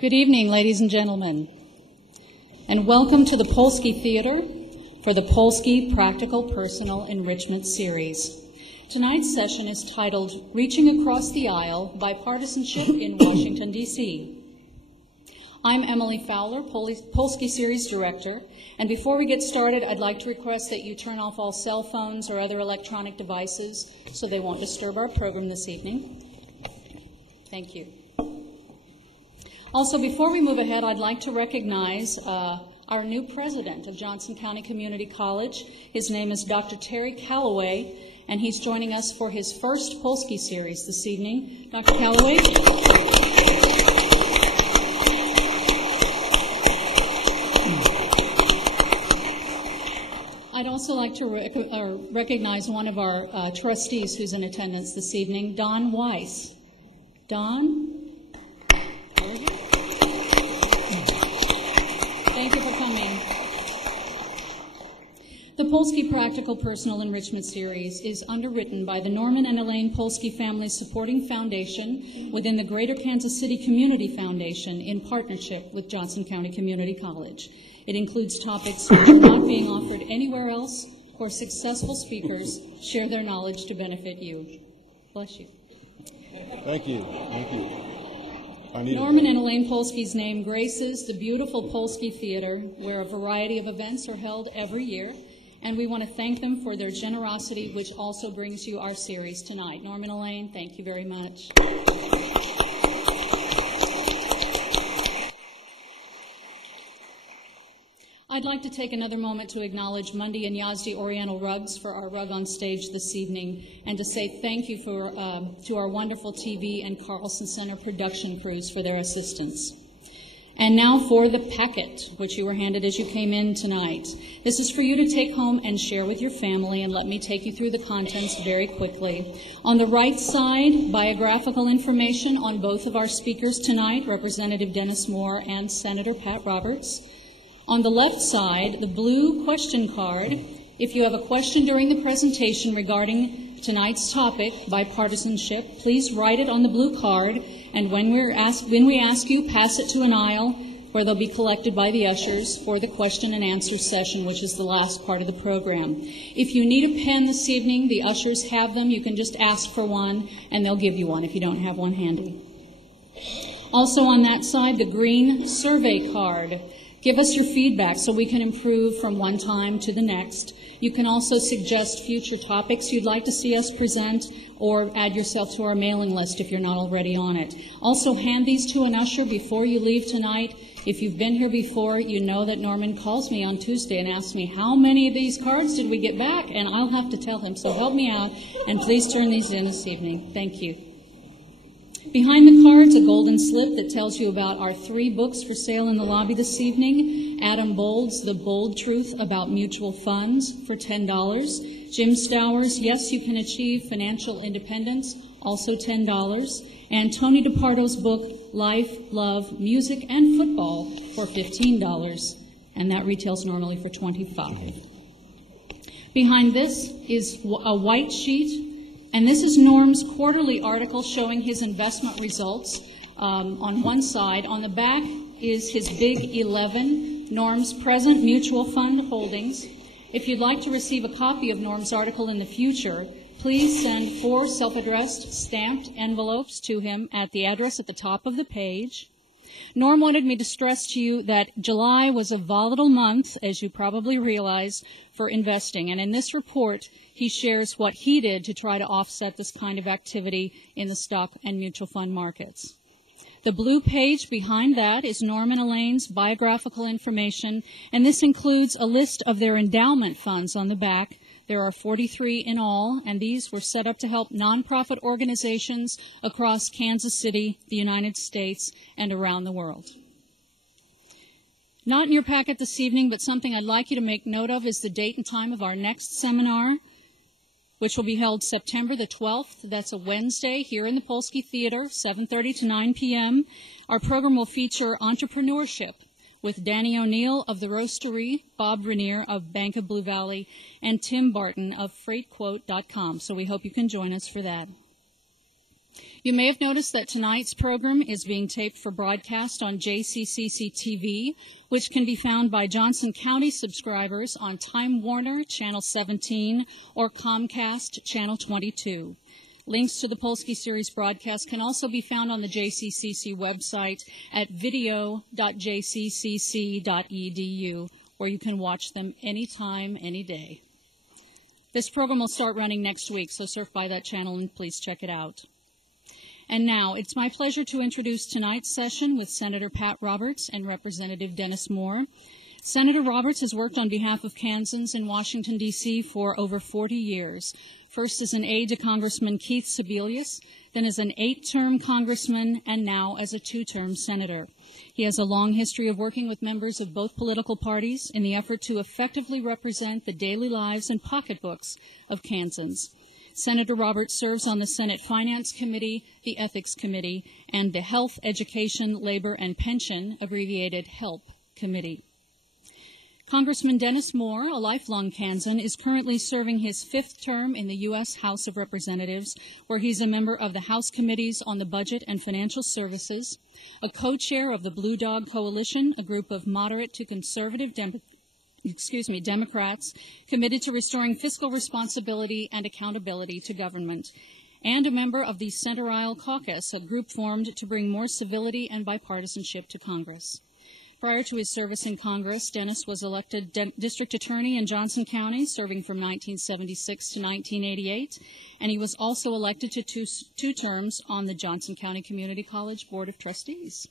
Good evening, ladies and gentlemen, and welcome to the Polsky Theater for the Polsky Practical Personal Enrichment Series. Tonight's session is titled Reaching Across the Aisle, Bipartisanship in Washington, D.C. I'm Emily Fowler, Polsky Series Director, and before we get started, I'd like to request that you turn off all cell phones or other electronic devices so they won't disturb our program this evening. Thank you. Also, before we move ahead, I'd like to recognize our new president of Johnson County Community College. His name is Dr. Terry Calloway, and he's joining us for his first Polsky series this evening. Dr. Calloway. I'd also like to recognize one of our trustees who's in attendance this evening, Don Weiss. Don? Thank you for coming. The Polsky Practical Personal Enrichment Series is underwritten by the Norman and Elaine Polsky Family Supporting Foundation within the Greater Kansas City Community Foundation in partnership with Johnson County Community College. It includes topics which are not being offered anywhere else, where successful speakers share their knowledge to benefit you. Bless you. Thank you. Thank you. Norman and Elaine Polsky's name graces the beautiful Polsky Theater, where a variety of events are held every year, and we want to thank them for their generosity, which also brings you our series tonight. Norman and Elaine, thank you very much. I'd like to take another moment to acknowledge Mundy and Yazdi Oriental Rugs for our rug on stage this evening, and to say thank you to our wonderful TV and Carlson Center production crews for their assistance. And now for the packet, which you were handed as you came in tonight. This is for you to take home and share with your family, and let me take you through the contents very quickly. On the right side, biographical information on both of our speakers tonight, Representative Dennis Moore and Senator Pat Roberts. On the left side, the blue question card. If you have a question during the presentation regarding tonight's topic, bipartisanship, please write it on the blue card, and when we ask you, pass it to an aisle where they'll be collected by the ushers for the question and answer session, which is the last part of the program. If you need a pen this evening, the ushers have them. You can just ask for one, and they'll give you one if you don't have one handy. Also on that side, the green survey card. Give us your feedback so we can improve from one time to the next. You can also suggest future topics you'd like to see us present, or add yourself to our mailing list if you're not already on it. Also, hand these to an usher before you leave tonight. If you've been here before, you know that Norman calls me on Tuesday and asks me, how many of these cards did we get back? And I'll have to tell him, so help me out, and please turn these in this evening. Thank you. Behind the cards, a golden slip that tells you about our 3 books for sale in the lobby this evening. Adam Bold's The Bold Truth About Mutual Funds for $10. Jim Stowers' Yes, You Can Achieve Financial Independence, also $10. And Tony DePardo's book, Life, Love, Music, and Football for $15. And that retails normally for $25. Behind this is a white sheet. And this is Norm's quarterly article showing his investment results on one side. On the back is his Big 11, Norm's present mutual fund holdings. If you'd like to receive a copy of Norm's article in the future, please send 4 self-addressed stamped envelopes to him at the address at the top of the page. Norm wanted me to stress to you that July was a volatile month, as you probably realize, for investing. And in this report, he shares what he did to try to offset this kind of activity in the stock and mutual fund markets. The blue page behind that is Norm and Elaine's biographical information, and this includes a list of their endowment funds on the back. There are 43 in all, and these were set up to help nonprofit organizations across Kansas City, the United States, and around the world. Not in your packet this evening, but something I'd like you to make note of is the date and time of our next seminar, which will be held September the 12th. That's a Wednesday here in the Polsky Theater, 7:30 to 9 p.m. Our program will feature entrepreneurship with Danny O'Neill of the Roastery, Bob Rainier of Bank of Blue Valley, and Tim Barton of FreightQuote.com. So we hope you can join us for that. You may have noticed that tonight's program is being taped for broadcast on JCCC TV, which can be found by Johnson County subscribers on Time Warner Channel 17 or Comcast Channel 22. Links to the Polsky Series broadcast can also be found on the JCCC website at video.jccc.edu, where you can watch them anytime, any day. This program will start running next week, so surf by that channel and please check it out. And now, it's my pleasure to introduce tonight's session with Senator Pat Roberts and Representative Dennis Moore. Senator Roberts has worked on behalf of Kansans in Washington, D.C. for over 40 years, first as an aide to Congressman Keith Sebelius, then as an 8-term congressman, and now as a 2-term senator. He has a long history of working with members of both political parties in the effort to effectively represent the daily lives and pocketbooks of Kansans. Senator Roberts serves on the Senate Finance Committee, the Ethics Committee, and the Health, Education, Labor, and Pension, abbreviated HELP, Committee. Congressman Dennis Moore, a lifelong Kansan, is currently serving his 5th term in the U.S. House of Representatives, where he's a member of the House Committees on the Budget and Financial Services, a co-chair of the Blue Dog Coalition, a group of moderate to conservative Democrats committed to restoring fiscal responsibility and accountability to government, and a member of the Center Aisle Caucus, a group formed to bring more civility and bipartisanship to Congress. Prior to his service in Congress, Dennis was elected district attorney in Johnson County, serving from 1976 to 1988, and he was also elected to two terms on the Johnson County Community College Board of Trustees.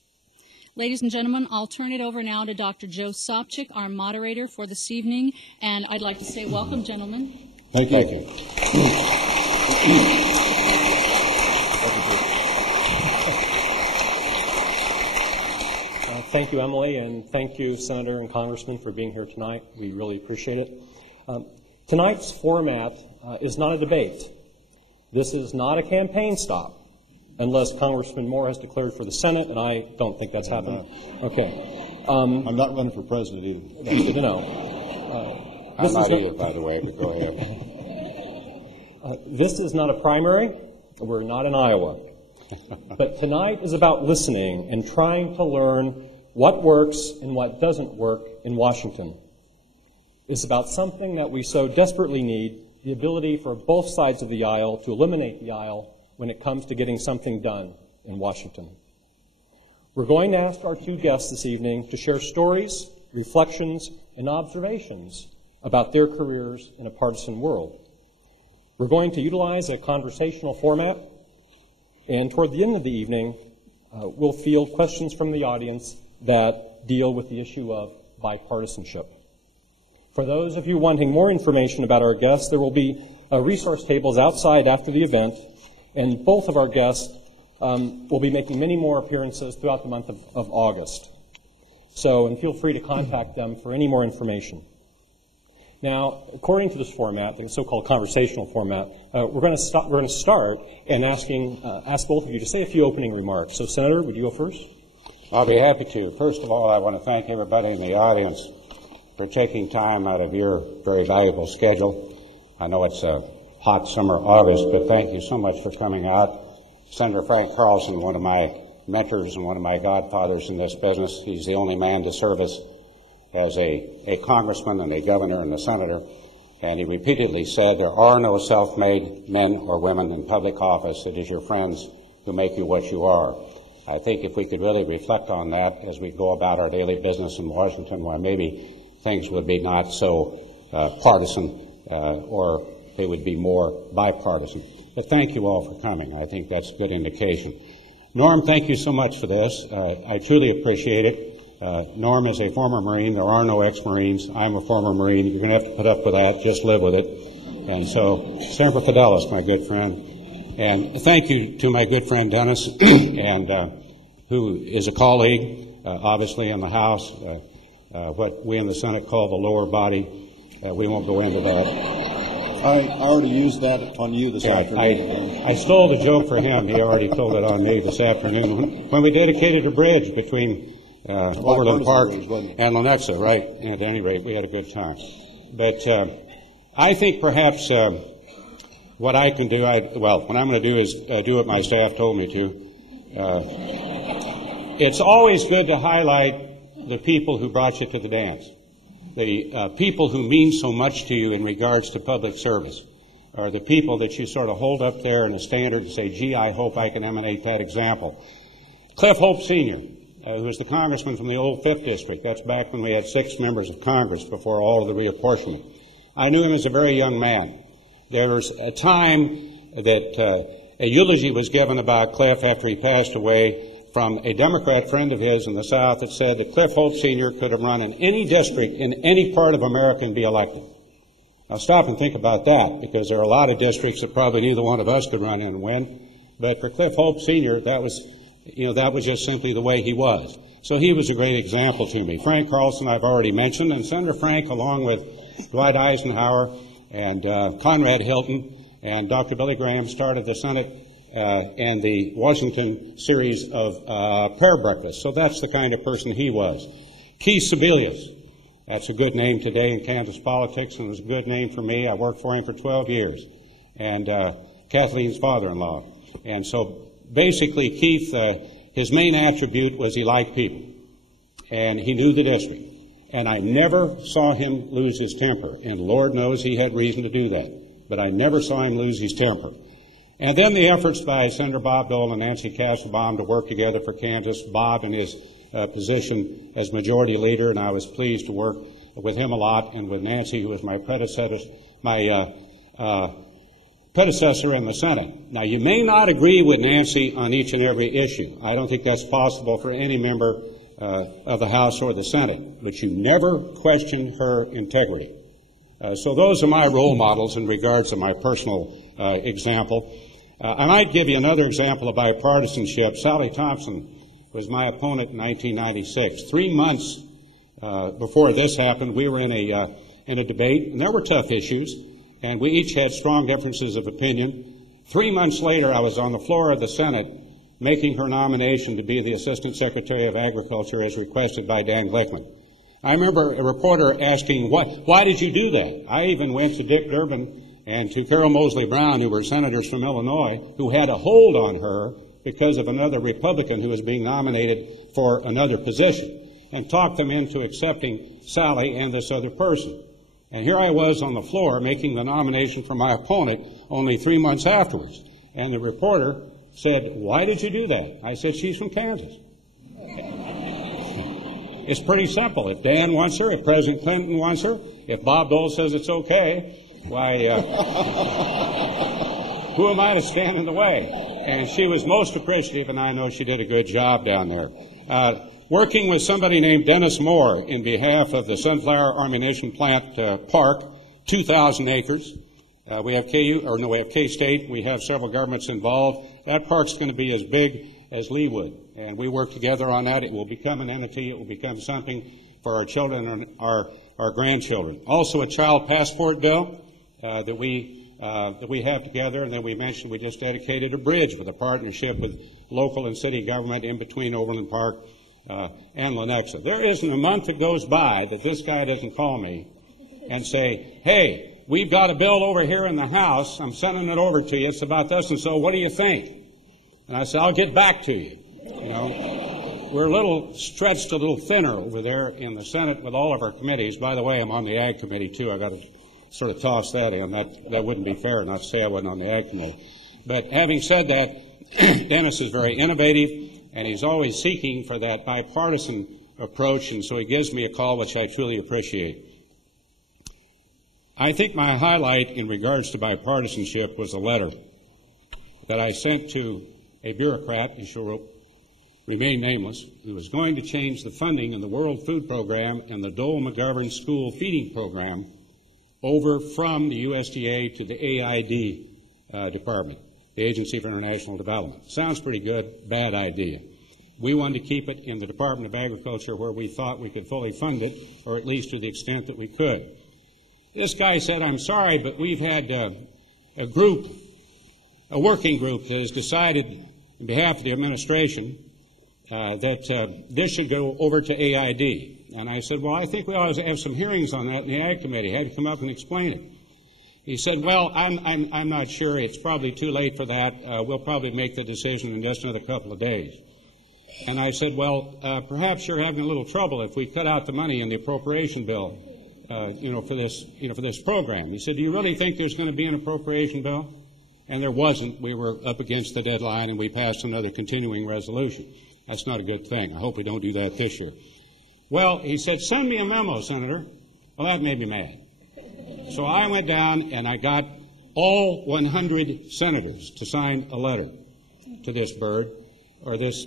Ladies and gentlemen, I'll turn it over now to Dr. Joe Sopcich, our moderator for this evening, and I'd like to say welcome, gentlemen. Thank you. Thank you, Emily, and thank you, Senator and Congressman, for being here tonight. We really appreciate it. Tonight's format is not a debate. This is not a campaign stop, unless Congressman Moore has declared for the Senate, and I don't think that's happening. Okay. I'm not running for president either. That's good to know. I'm not either, by the way, but go ahead. This is not a primary. We're not in Iowa. But tonight is about listening and trying to learn what works and what doesn't work in Washington. It's about something that we so desperately need, the ability for both sides of the aisle to eliminate the aisle when it comes to getting something done in Washington. We're going to ask our two guests this evening to share stories, reflections, and observations about their careers in a partisan world. We're going to utilize a conversational format, and toward the end of the evening, we'll field questions from the audience that deal with the issue of bipartisanship. For those of you wanting more information about our guests, there will be resource tables outside after the event, and both of our guests will be making many more appearances throughout the month of August. And feel free to contact them for any more information. Now, according to this format, the so-called conversational format, we're going to start and ask both of you to say a few opening remarks. So, Senator, would you go first? I'll be happy to. First of all, I want to thank everybody in the audience for taking time out of your very valuable schedule. I know it's a hot summer August, but thank you so much for coming out. Senator Frank Carlson, one of my mentors and one of my godfathers in this business, he's the only man to serve us as a congressman and a governor and a senator, and he repeatedly said there are no self-made men or women in public office. It is your friends who make you what you are. I think if we could really reflect on that as we go about our daily business in Washington, where maybe things would be not so partisan or they would be more bipartisan. But thank you all for coming. I think that's a good indication. Norm, thank you so much for this. I truly appreciate it. Norm is a former Marine. There are no ex-Marines. I'm a former Marine. You're going to have to put up with that. Just live with it. And so, Semper Fidelis, my good friend. And thank you to my good friend Dennis, and who is a colleague, obviously, in the House, what we in the Senate call the lower body. We won't go into that. I already used that on you this afternoon. I stole the joke for him. He already told it on me this afternoon when we dedicated a bridge between Overland Park and Lenexa, right? At any rate, we had a good time. But I think perhaps what I can do, what I'm going to do is do what my staff told me to. It's always good to highlight the people who brought you to the dance, the people who mean so much to you in regards to public service, or the people that you sort of hold up there in a standard and say, gee, I hope I can emanate that example. Cliff Hope Sr., who was the congressman from the old 5th District. That's back when we had 6 members of Congress before all of the reapportionment. I knew him as a very young man. There was a time that a eulogy was given about Cliff after he passed away from a Democrat friend of his in the South that said that Cliff Hope Sr. could have run in any district in any part of America and be elected. Now stop and think about that, because there are a lot of districts that probably neither one of us could run in and win. But for Cliff Hope Sr., that was just simply the way he was. So he was a great example to me. Frank Carlson I've already mentioned, and Senator Frank, along with Dwight Eisenhower and Conrad Hilton and Dr. Billy Graham, started the Senate and the Washington series of prayer breakfasts. So that's the kind of person he was. Keith Sebelius. That's a good name today in Kansas politics, and it was a good name for me. I worked for him for 12 years. And Kathleen's father-in-law. And so basically, Keith, his main attribute was he liked people. And he knew the district. And I never saw him lose his temper. And Lord knows he had reason to do that. But I never saw him lose his temper. And then the efforts by Senator Bob Dole and Nancy Kasselbaum to work together for Kansas. Bob in his position as majority leader, and I was pleased to work with him a lot, and with Nancy, who was my predecessor in the Senate. Now, you may not agree with Nancy on each and every issue. I don't think that's possible for any member of the House or the Senate, but you never question her integrity. So those are my role models in regards to my personal example. I might give you another example of bipartisanship. Sally Thompson was my opponent in 1996. 3 months before this happened, we were in a debate, and there were tough issues, and we each had strong differences of opinion. 3 months later, I was on the floor of the Senate making her nomination to be the Assistant Secretary of Agriculture as requested by Dan Glickman. I remember a reporter asking, why did you do that? I even went to Dick Durbin and to Carol Moseley Brown, who were senators from Illinois, who had a hold on her because of another Republican who was being nominated for another position, and talked them into accepting Sally and this other person. And here I was on the floor making the nomination for my opponent only 3 months afterwards. And the reporter said, why did you do that? I said, she's from Kansas. It's pretty simple. If Dan wants her, if President Clinton wants her, if Bob Dole says it's okay, why, who am I to stand in the way? And she was most appreciative, and I know she did a good job down there. Working with somebody named Dennis Moore in behalf of the Sunflower Ammunition Plant Park, 2,000 acres. We have K-State. We have several governments involved. That park's going to be as big as Leawood, and we work together on that. It will become an entity. It will become something for our children and our grandchildren. Also, a child passport bill that we have together, and then we mentioned we just dedicated a bridge with a partnership with local and city government in between Overland Park and Lenexa. There isn't a month that goes by that this guy doesn't call me and say, hey, we've got a bill over here in the House. I'm sending it over to you. It's about this and so. What do you think? And I said, I'll get back to you. You know, we're a little stretched a little thinner over there in the Senate with all of our committees. By the way, I'm on the Ag Committee, too. I got to sort of toss that in. That wouldn't be fair not to say I wasn't on the Ag Committee. But having said that, Dennis is very innovative, and he's always seeking for that bipartisan approach, and so he gives me a call, which I truly appreciate. I think my highlight in regards to bipartisanship was a letter that I sent to a bureaucrat, who shall remain nameless, who was going to change the funding in the World Food Program and the Dole McGovern School Feeding Program over from the USDA to the AID department, the Agency for International Development. Sounds pretty good, bad idea. We wanted to keep it in the Department of Agriculture where we thought we could fully fund it, or at least to the extent that we could. This guy said, I'm sorry, but we've had a working group that has decided on behalf of the administration that this should go over to AID. And I said, well, I think we ought to have some hearings on that in the Ag Committee. I had to come up and explain it. He said, well, I'm not sure. It's probably too late for that. We'll probably make the decision in just another couple of days. And I said, well, perhaps you're having a little trouble if we cut out the money in the appropriation bill, for this program. He said, do you really think there's going to be an appropriation bill? And there wasn't. We were up against the deadline, and we passed another continuing resolution. That's not a good thing. I hope we don't do that this year. Well, he said, send me a memo, Senator. Well, that made me mad. So I went down and I got all 100 senators to sign a letter to this bird, or this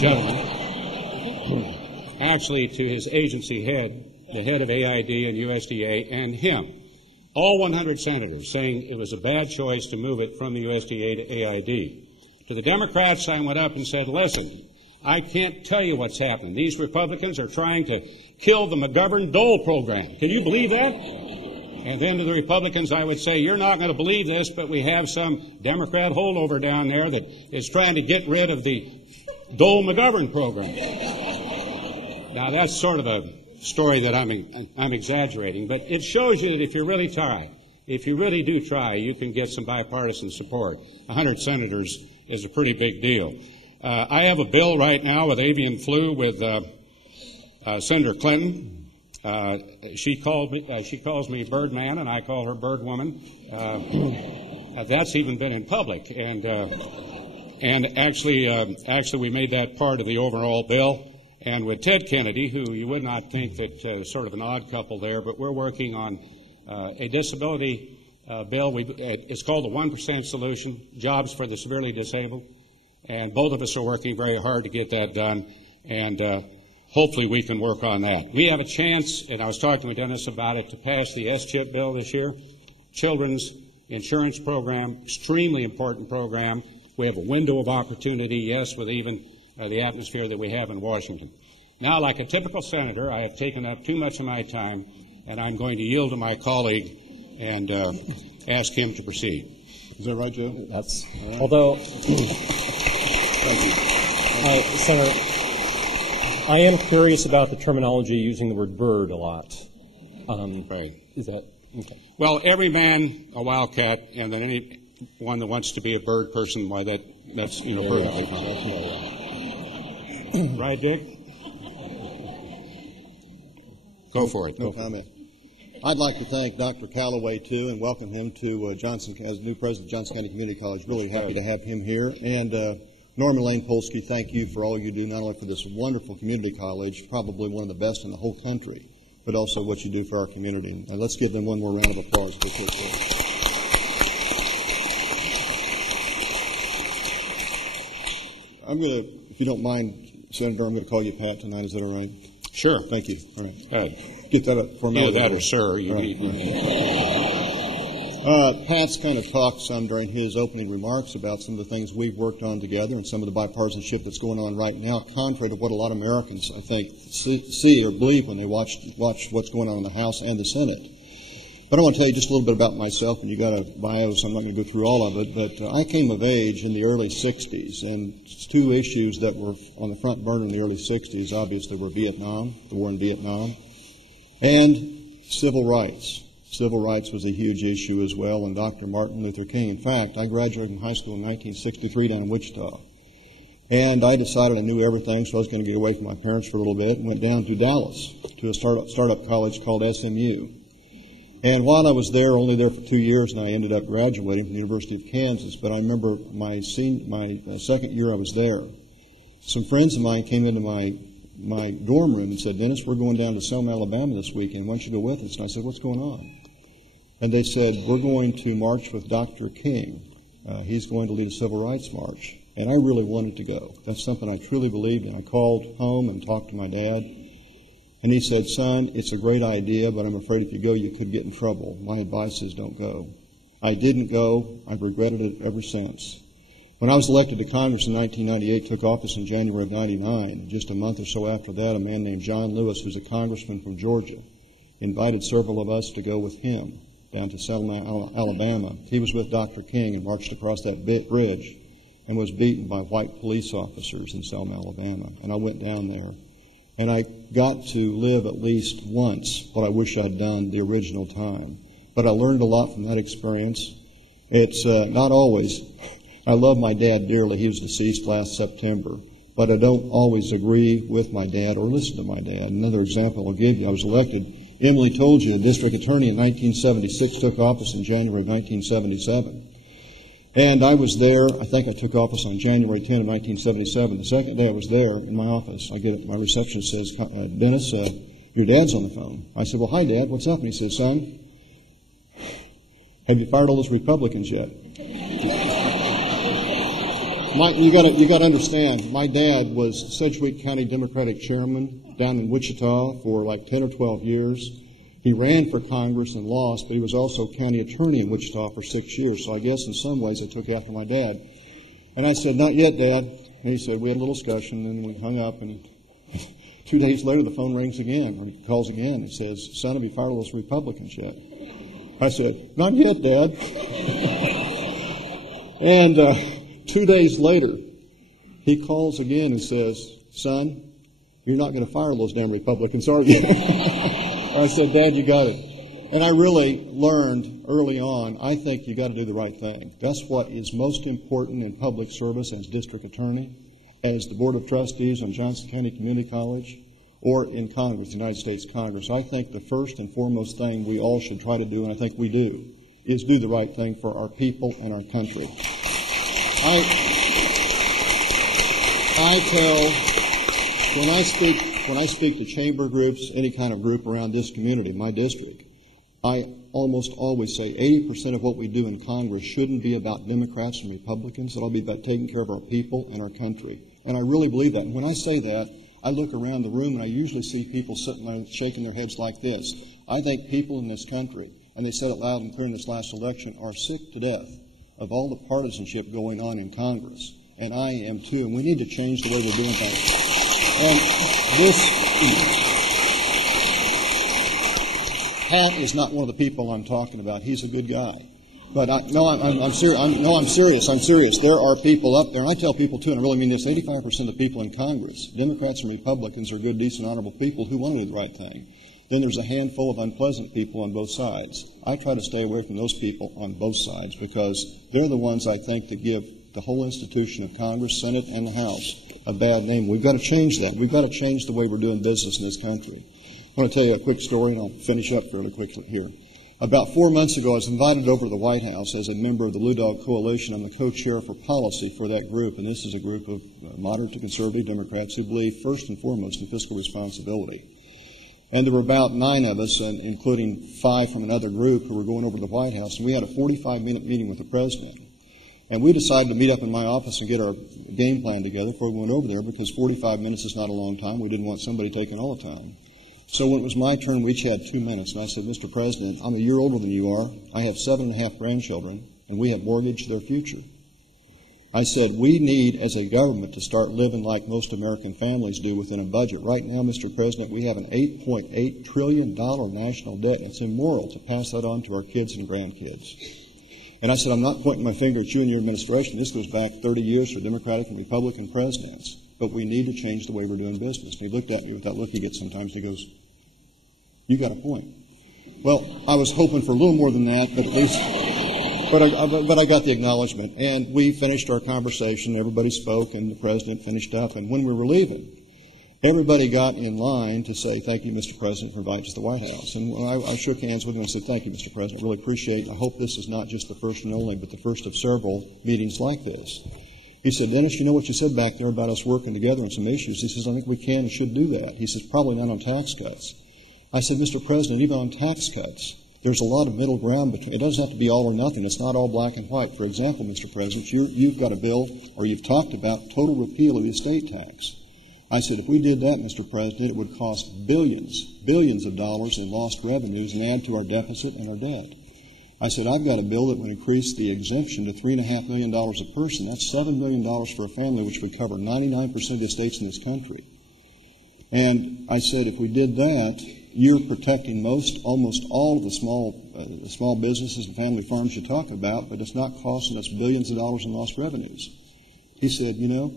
gentleman, actually to his agency head, the head of AID and USDA, and him. All 100 senators saying it was a bad choice to move it from the USDA to AID. To the Democrats, I went up and said, listen, I can't tell you what's happening. These Republicans are trying to kill the McGovern-Dole program. Can you believe that? And then to the Republicans, I would say, you're not going to believe this, but we have some Democrat holdover down there that is trying to get rid of the Dole-McGovern program. Now, that's sort of a story that I'm exaggerating, but it shows you that if you really try, if you really do try, you can get some bipartisan support. 100 senators is a pretty big deal. I have a bill right now with avian flu with Senator Clinton. She calls me Birdman, and I call her Birdwoman. That's even been in public, and actually we made that part of the overall bill. And with Ted Kennedy, who you would not think that sort of an odd couple there, but we're working on a disability bill. It's called the 1% solution, jobs for the severely disabled. And both of us are working very hard to get that done, and hopefully we can work on that. We have a chance, and I was talking with Dennis about it, to pass the S-CHIP bill this year, Children's Insurance Program, extremely important program. We have a window of opportunity, yes, with even the atmosphere that we have in Washington. Now, like a typical senator, I have taken up too much of my time, and I'm going to yield to my colleague and ask him to proceed. Is that right, Joe? That's, although, Senator, I am curious about the terminology using the word bird a lot. Right. Is that okay? Well, every man a wildcat, and then anyone that wants to be a bird person, why that's perfectly fine. Right, Dick? Go for it. No comment. I'd like to thank Dr. Callaway, too, and welcome him to Johnson as new president of Johnson County Community College. Really happy to have him here. And Norman Lane Polsky, thank you for all you do, not only for this wonderful community college, probably one of the best in the whole country, but also what you do for our community. And let's give them one more round of applause. I'm going to, if you don't mind, Senator, I'm going to call you Pat tonight. Is that all right? Sure. Thank you. All right. Get that up for me. Either that or sir. Pat's kind of talked some during his opening remarks about some of the things we've worked on together and some of the bipartisanship that's going on right now, contrary to what a lot of Americans, I think, see or believe when they watch what's going on in the House and the Senate. But I want to tell you just a little bit about myself, and you got a bio, so I'm not going to go through all of it, but I came of age in the early 60s, and two issues that were on the front burner in the early 60s, obviously, were Vietnam, the war in Vietnam, and civil rights. Civil rights was a huge issue as well, and Dr. Martin Luther King. In fact, I graduated from high school in 1963 down in Wichita, and I decided I knew everything, so I was going to get away from my parents for a little bit, and went down to Dallas to a startup college called SMU. And while I was there, only there for 2 years, and I ended up graduating from the University of Kansas. But I remember my second year I was there, some friends of mine came into my dorm room and said, Dennis, we're going down to Selma, Alabama this weekend. Why don't you go with us? And I said, what's going on? And they said, we're going to march with Dr. King. He's going to lead a civil rights march. And I really wanted to go. That's something I truly believed in. I called home and talked to my dad. And he said, son, it's a great idea, but I'm afraid if you go, you could get in trouble. My advice is don't go. I didn't go. I've regretted it ever since. When I was elected to Congress in 1998, took office in January of 99, just a month or so after that, a man named John Lewis, who's a congressman from Georgia, invited several of us to go with him down to Selma, Alabama. He was with Dr. King and marched across that bridge and was beaten by white police officers in Selma, Alabama. And I went down there. And I got to live at least once what I wish I'd done the original time. But but I learned a lot from that experience. It's not always. I love my dad dearly. He was deceased last September. But I don't always agree with my dad or listen to my dad. Another example I'll give you. I was elected, Emily told you, district attorney in 1976, took office in January of 1977. And I was there, I think I took office on January 10 of 1977. The second day I was there in my office, I get it, my receptionist says, Dennis, your dad's on the phone. I said, well, hi, Dad, what's up? And he says, son, have you fired all those Republicans yet? You got to understand, my dad was Sedgwick County Democratic Chairman down in Wichita for like 10 or 12 years. He ran for Congress and lost, but he was also county attorney in Wichita for 6 years. So I guess in some ways I took after my dad. And I said, not yet, Dad. And he said, we had a little discussion, and we hung up. And 2 days later, the phone rings again, or he calls again and says, son, have you fired all those Republicans yet? I said, not yet, Dad. And 2 days later, he calls again and says, son, you're not going to fire those damn Republicans, are you? I said, Dad, you got it. And I really learned early on, I think you got to do the right thing. That's what is most important in public service as district attorney, as the Board of Trustees on Johnson County Community College, or in Congress, the United States Congress. I think the first and foremost thing we all should try to do, and I think we do, is do the right thing for our people and our country. I tell, when I speak to chamber groups, any kind of group around this community, my district, I almost always say 80% of what we do in Congress shouldn't be about Democrats and Republicans. It'll be about taking care of our people and our country. And I really believe that. And when I say that, I look around the room and I usually see people sitting there shaking their heads like this. I think people in this country, and they said it loud and clear in this last election, are sick to death of all the partisanship going on in Congress. And I am too. And we need to change the way we're doing things. And this Pat is not one of the people I'm talking about. He's a good guy. But I'm serious. I'm serious. There are people up there, and I tell people too, and I really mean this, 85% of the people in Congress, Democrats and Republicans, are good, decent, honorable people who want to do the right thing. Then there's a handful of unpleasant people on both sides. I try to stay away from those people on both sides because they're the ones, I think, that give the whole institution of Congress, Senate, and the House a bad name. We've got to change that. We've got to change the way we're doing business in this country. I want to tell you a quick story, and I'll finish up fairly quickly here. About 4 months ago, I was invited over to the White House as a member of the Blue Dog Coalition. I'm the co-chair for policy for that group, and this is a group of moderate to conservative Democrats who believe first and foremost in fiscal responsibility. And there were about 9 of us, including 5 from another group, who were going over to the White House, and we had a 45-minute meeting with the president. And we decided to meet up in my office and get our game plan together before we went over there because 45 minutes is not a long time. We didn't want somebody taking all the time. So when it was my turn, we each had 2 minutes. And I said, Mr. President, I'm a year older than you are. I have 7.5 grandchildren, and we have mortgaged their future. I said, we need, as a government, to start living like most American families do within a budget. Right now, Mr. President, we have an $8.8 trillion national debt, and it's immoral to pass that on to our kids and grandkids. And I said, I'm not pointing my finger at you and your administration. This goes back 30 years for Democratic and Republican presidents. But we need to change the way we're doing business. And he looked at me with that look he gets sometimes, and he goes, you got a point. Well, I was hoping for a little more than that, but at least, but I got the acknowledgement. And we finished our conversation. Everybody spoke, and the president finished up. And when we were leaving, everybody got in line to say, thank you, Mr. President, for inviting us to the White House. And I shook hands with him and said, thank you, Mr. President. I really appreciate it. I hope this is not just the first and only, but the first of several meetings like this. He said, Dennis, you know what you said back there about us working together on some issues? He says, I think we can and should do that. He says, probably not on tax cuts. I said, Mr. President, even on tax cuts, there's a lot of middle ground between. It doesn't have to be all or nothing. It's not all black and white. For example, Mr. President, you've got a bill, or you've talked about total repeal of the estate tax. I said, if we did that, Mr. President, it would cost billions of dollars in lost revenues and add to our deficit and our debt. I said, I've got a bill that would increase the exemption to $3.5 million a person. That's $7 million for a family, which would cover 99% of the states in this country. And I said, if we did that, you're protecting almost all of the small businesses and family farms you talk about, but it's not costing us billions of dollars in lost revenues. He said, you know,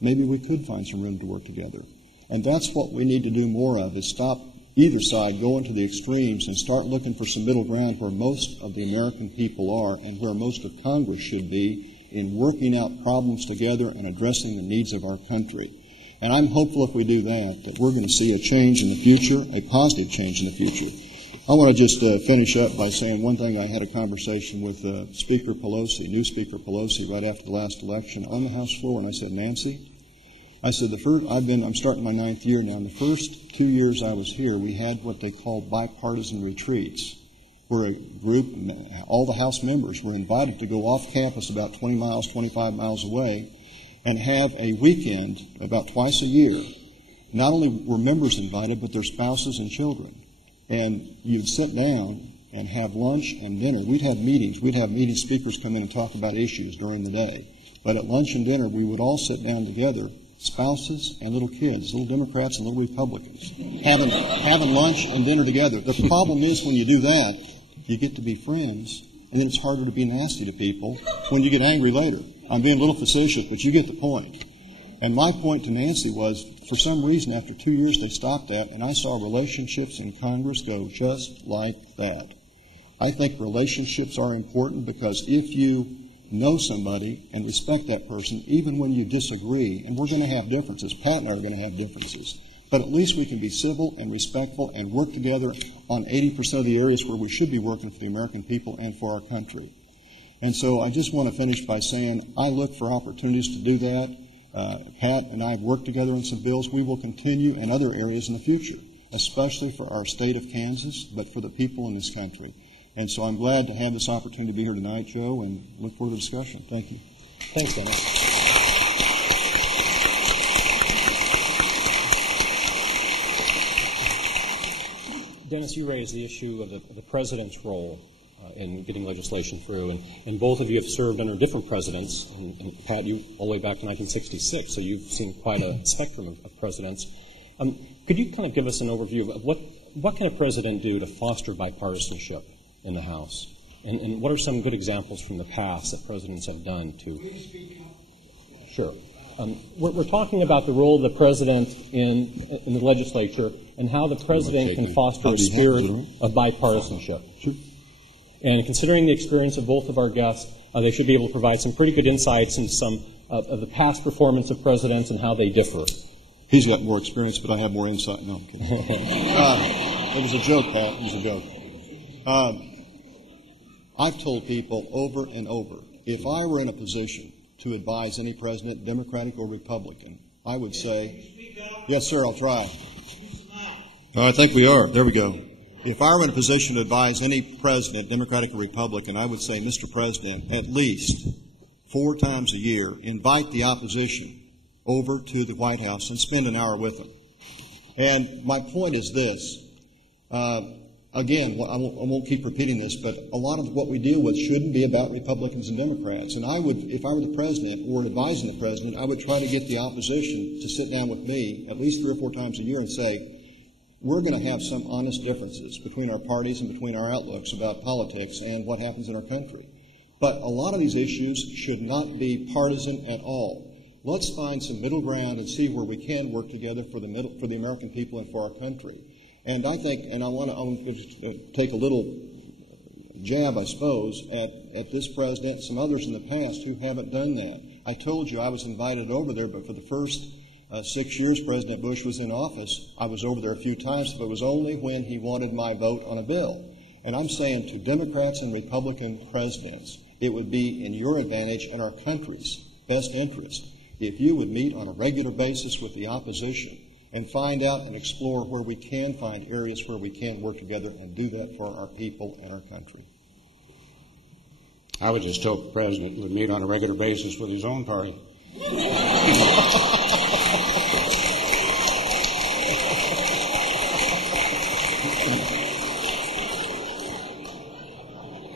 maybe we could find some room to work together. And that's what we need to do more of, is stop either side go into the extremes and start looking for some middle ground where most of the American people are and where most of Congress should be in working out problems together and addressing the needs of our country. And I'm hopeful if we do that we're going to see a change in the future, a positive change in the future. I want to just finish up by saying one thing. I had a conversation with Speaker Pelosi, new Speaker Pelosi, right after the last election on the House floor, and I said, Nancy, I said, I'm starting my 9th year now. In the first 2 years I was here, we had what they call bipartisan retreats, where a group, all the House members were invited to go off campus about 20 miles, 25 miles away, and have a weekend about twice a year. Not only were members invited, but their spouses and children. And you'd sit down and have lunch and dinner. We'd have meetings. We'd have meeting speakers come in and talk about issues during the day. But at lunch and dinner, we would all sit down together, spouses and little kids, little Democrats and little Republicans, having lunch and dinner together. The problem is when you do that, you get to be friends, and then it's harder to be nasty to people when you get angry later. I'm being a little facetious, but you get the point. And my point to Nancy was, for some reason, after 2 years, they stopped that, and I saw relationships in Congress go just like that. I think relationships are important because if you know somebody and respect that person, even when you disagree, and we're going to have differences, Pat and I are going to have differences, but at least we can be civil and respectful and work together on 80% of the areas where we should be working for the American people and for our country. And so I just want to finish by saying I look for opportunities to do that. Pat and I have worked together on some bills. We will continue in other areas in the future, especially for our state of Kansas, but for the people in this country. And so I'm glad to have this opportunity to be here tonight, Joe, and look forward to the discussion. Thank you. Thanks, Dennis. Dennis, you raised the issue of the president's role in getting legislation through, and both of you have served under different presidents, and Pat, you all the way back to 1966, so you've seen quite a spectrum of presidents. Could you kind of give us an overview of what can a president do to foster bipartisanship in the House, and what are some good examples from the past that presidents have done to? Sure. We're talking about the role of the president in the legislature and how the president can foster a spirit of bipartisanship. Sure. And considering the experience of both of our guests, they should be able to provide some pretty good insights into some of the past performance of presidents and how they differ. He's got more experience, but I have more insight. No, I'm kidding. It was a joke, Pat. It was a joke. I've told people over and over, if I were in a position to advise any president, Democratic or Republican, I would say, yes, sir, I'll try. I think we are. There we go. If I were in a position to advise any president, Democratic or Republican, I would say, Mr. President, at least 4 times a year, invite the opposition over to the White House and spend an hour with them. And my point is this. Again, I won't keep repeating this, but a lot of what we deal with shouldn't be about Republicans and Democrats. And I would, if I were the president or advising the president, I would try to get the opposition to sit down with me at least 3 or 4 times a year and say, we're going to have some honest differences between our parties and between our outlooks about politics and what happens in our country. But a lot of these issues should not be partisan at all. Let's find some middle ground and see where we can work together for the American people and for our country. And I think, and I want to take a little jab, I suppose, at this president and some others in the past who haven't done that. I told you I was invited over there, but for the first 6 years President Bush was in office, I was over there a few times, but it was only when he wanted my vote on a bill. And I'm saying to Democrats and Republican presidents, it would be in your advantage and our country's best interest if you would meet on a regular basis with the opposition and find out and explore where we can find areas where we can work together and do that for our people and our country. I would just hope the president would meet on a regular basis with his own party.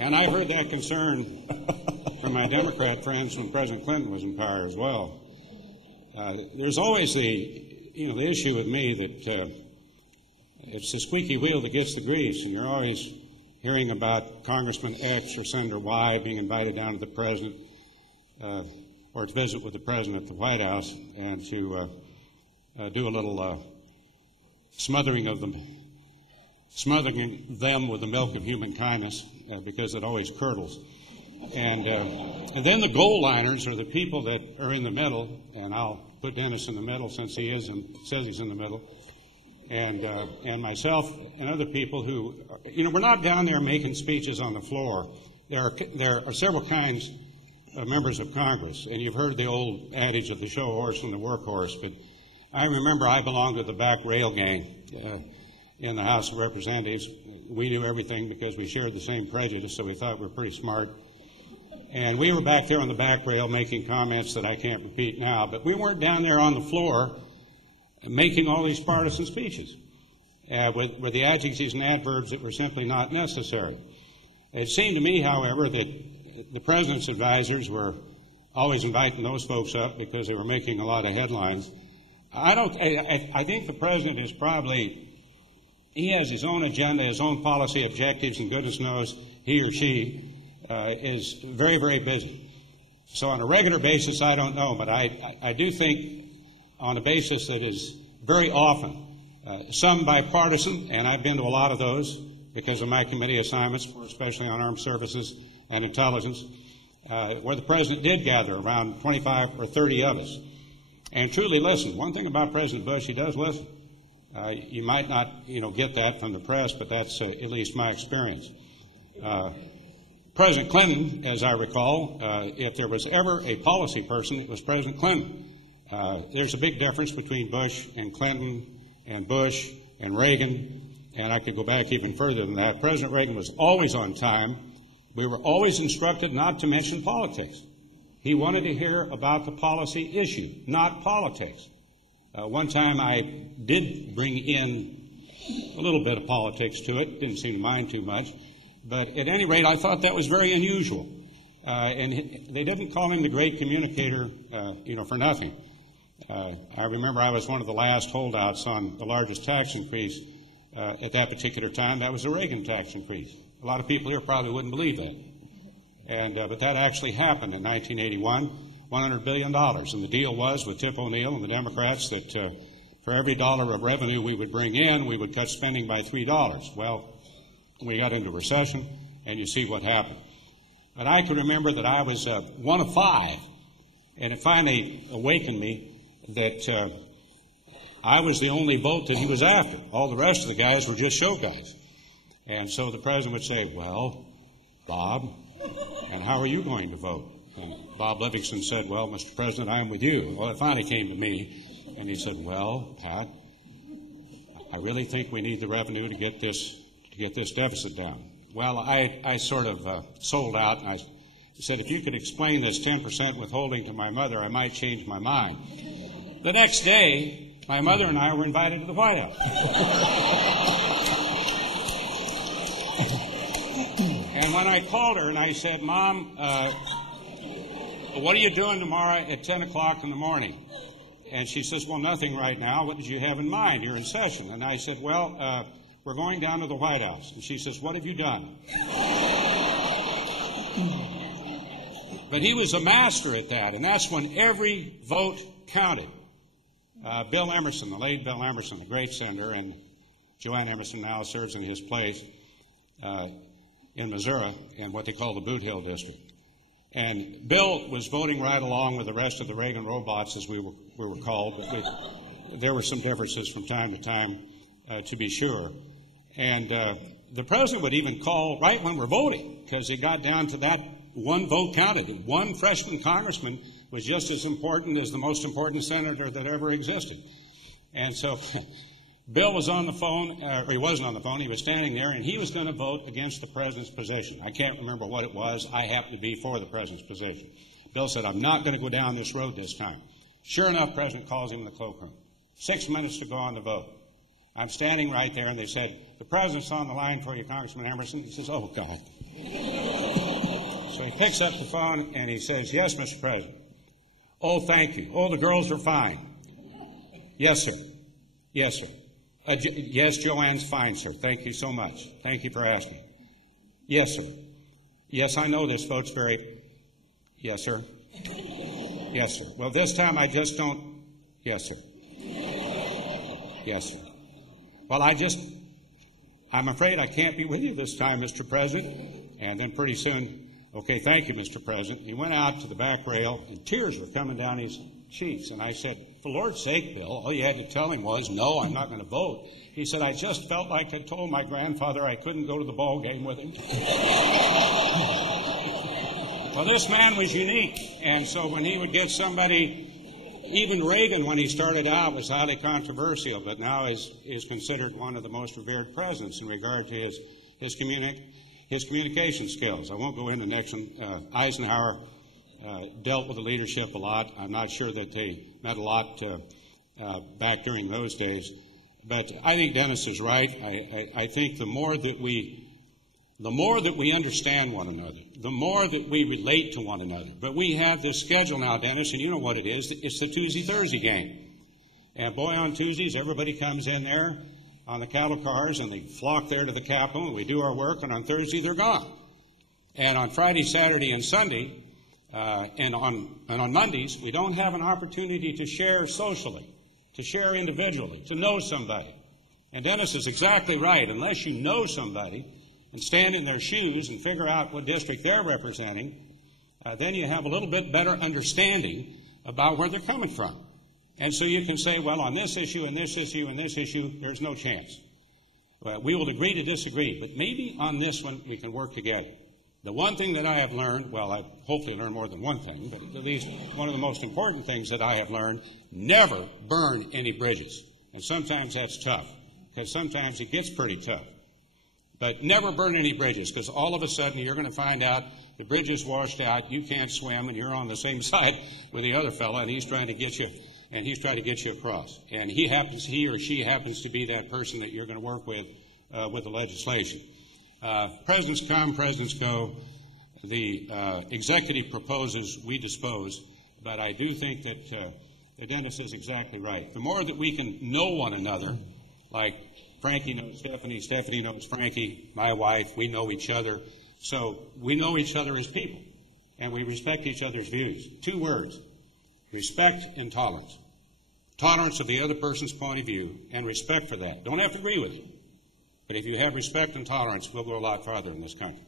And I heard that concern from my Democrat friends when President Clinton was in power as well. There's always the issue with me that it's the squeaky wheel that gets the grease, and you're always hearing about Congressman X or Senator Y being invited down to the president or to visit with the president at the White House and to do a little smothering of smothering them with the milk of human kindness because it always curdles. And then the goal liners are the people that are in the middle, and I'll put Dennis in the middle since he is and says he's in the middle, and myself and other people who, we're not down there making speeches on the floor. There are several kinds of members of Congress, and you've heard the old adage of the show horse and the workhorse, but I remember I belonged to the back rail gang in the House of Representatives. We knew everything because we shared the same prejudice, so we thought we were pretty smart. And we were back there on the back rail making comments that I can't repeat now, but we weren't down there on the floor making all these partisan speeches with the adjectives and adverbs that were simply not necessary. It seemed to me, however, that the President's advisors were always inviting those folks up because they were making a lot of headlines. I think the President is he has his own agenda, his own policy objectives, and goodness knows he or she is very, very busy. So on a regular basis, I don't know, but I do think on a basis that is very often, some bipartisan, and I've been to a lot of those because of my committee assignments, especially on armed services and intelligence, where the President did gather around 25 or 30 of us and truly listen. One thing about President Bush, he does listen. You might not, get that from the press, but that's at least my experience. President Clinton, as I recall, if there was ever a policy person, it was President Clinton. There's a big difference between Bush and Clinton and Bush and Reagan, and I could go back even further than that. President Reagan was always on time. We were always instructed not to mention politics. He wanted to hear about the policy issue, not politics. One time I did bring in a little bit of politics to it, didn't seem to mind too much. But at any rate, I thought that was very unusual. And they didn't call him the great communicator, for nothing. I remember I was one of the last holdouts on the largest tax increase at that particular time. That was the Reagan tax increase. A lot of people here probably wouldn't believe that. But that actually happened in 1981, $100 billion. And the deal was with Tip O'Neill and the Democrats that for every dollar of revenue we would bring in, we would cut spending by $3. Well, we got into recession, and you see what happened. But I can remember that I was one of five, and it finally awakened me that I was the only vote that he was after. All the rest of the guys were just show guys. And so the President would say, well, Bob, and how are you going to vote? And Bob Livingston said, well, Mr. President, I am with you. Well, it finally came to me, and he said, well, Pat, I really think we need the revenue to get this deficit down. Well, I sort of sold out, and I said, if you could explain this 10% withholding to my mother, I might change my mind. The next day, my mother and I were invited to the White House. And when I called her and I said, Mom, what are you doing tomorrow at 10 o'clock in the morning? And she says, well, nothing right now. What did you have in mind? You're in session. And I said, well, we're going down to the White House. And she says, what have you done? But he was a master at that, and that's when every vote counted. Bill Emerson, the late Bill Emerson, the great senator, and Joanne Emerson now serves in his place in Missouri in what they call the Boot Hill District. And Bill was voting right along with the rest of the Reagan robots, as we were called, but there were some differences from time to time, to be sure. And the President would even call right when we're voting, because it got down to that one vote counted. And one freshman congressman was just as important as the most important senator that ever existed. And so Bill was on the phone, or he wasn't on the phone, he was standing there, and he was going to vote against the President's position. I can't remember what it was. I happened to be for the President's position. Bill said, I'm not going to go down this road this time. Sure enough, the President calls him in the cloakroom. 6 minutes to go on the vote. I'm standing right there, and they said, the President's on the line for you, Congressman Emerson. He says, oh, God. So he picks up the phone, and he says, yes, Mr. President. Oh, thank you. Oh, the girls are fine. Yes, sir. Yes, sir. Yes, Joanne's fine, sir. Thank you so much. Thank you for asking. Yes, sir. Yes, I know this vote's very... Yes, sir. Yes, sir. Well, this time I just don't... Yes, sir. Yes, sir. Well, I I'm afraid I can't be with you this time, Mr. President. And then pretty soon, okay, thank you, Mr. President. He went out to the back rail, and tears were coming down his cheeks. And I said, for Lord's sake, Bill, all you had to tell him was, no, I'm not going to vote. He said, I just felt like I told my grandfather I couldn't go to the ball game with him. Well, this man was unique. And so when he would get somebody, even Reagan, when he started out, was highly controversial, but now is considered one of the most revered presidents in regard to his communication skills. I won't go into Nixon. Eisenhower dealt with the leadership a lot. I'm not sure that they meant a lot back during those days. But I think Dennis is right. I think the more that we understand one another, the more that we relate to one another. But we have this schedule now, Dennis, and you know what it is. It's the Tuesday-Thursday game. And boy, on Tuesdays, everybody comes in there on the cattle cars, and they flock there to the Capitol, and we do our work, and on Thursday, they're gone. And on Friday, Saturday, and Sunday, and on Mondays, we don't have an opportunity to share socially, to share individually, to know somebody. And Dennis is exactly right. Unless you know somebody and stand in their shoes and figure out what district they're representing, then you have a little bit better understanding about where they're coming from. And so you can say, well, on this issue and this issue and this issue, there's no chance. Well, we will agree to disagree, but maybe on this one we can work together. The one thing that I have learned, well, I've hopefully learned more than one thing, but at least one of the most important things that I have learned, never burn any bridges. And sometimes that's tough, because sometimes it gets pretty tough. But never burn any bridges, because all of a sudden you're going to find out the bridge is washed out, you can't swim, and you're on the same side with the other fella, and he's trying to get you across. And he or she happens to be that person that you're going to work with the legislation. Presidents come, presidents go. The executive proposes, we dispose. But I do think that Dennis is exactly right. The more that we can know one another, like Frankie knows Stephanie, Stephanie knows Frankie, my wife, we know each other. So we know each other as people, and we respect each other's views. 2 words, respect and tolerance. Tolerance of the other person's point of view and respect for that. Don't have to agree with it. But if you have respect and tolerance, we'll go a lot farther in this country.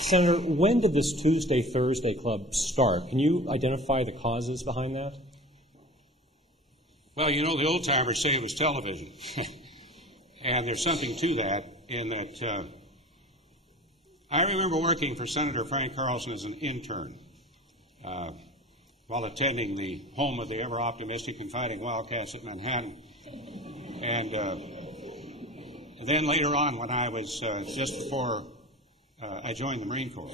Senator, when did this Tuesday-Thursday club start? Can you identify the causes behind that? Well, you know, the old-timers say it was television. And there's something to that in that I remember working for Senator Frank Carlson as an intern while attending the home of the ever-optimistic and fighting Wildcats at Manhattan. And then later on, when I was just before I joined the Marine Corps.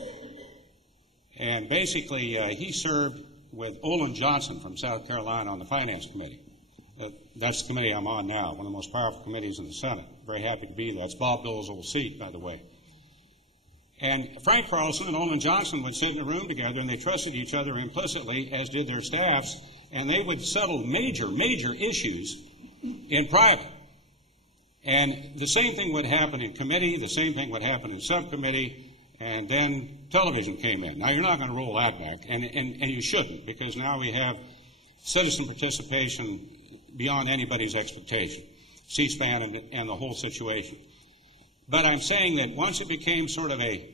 And basically, he served with Olin Johnson from South Carolina on the Finance Committee. That's the committee I'm on now, one of the most powerful committees in the Senate. Very happy to be there. It's Bob Dole's old seat, by the way. And Frank Carlson and Olin Johnson would sit in a room together, and they trusted each other implicitly, as did their staffs, and they would settle major issues in private. And the same thing would happen in committee, the same thing would happen in subcommittee, and then television came in. Now, you're not going to roll that back, and you shouldn't, because now we have citizen participation beyond anybody's expectation, C-SPAN and the whole situation. But I'm saying that once it became sort of a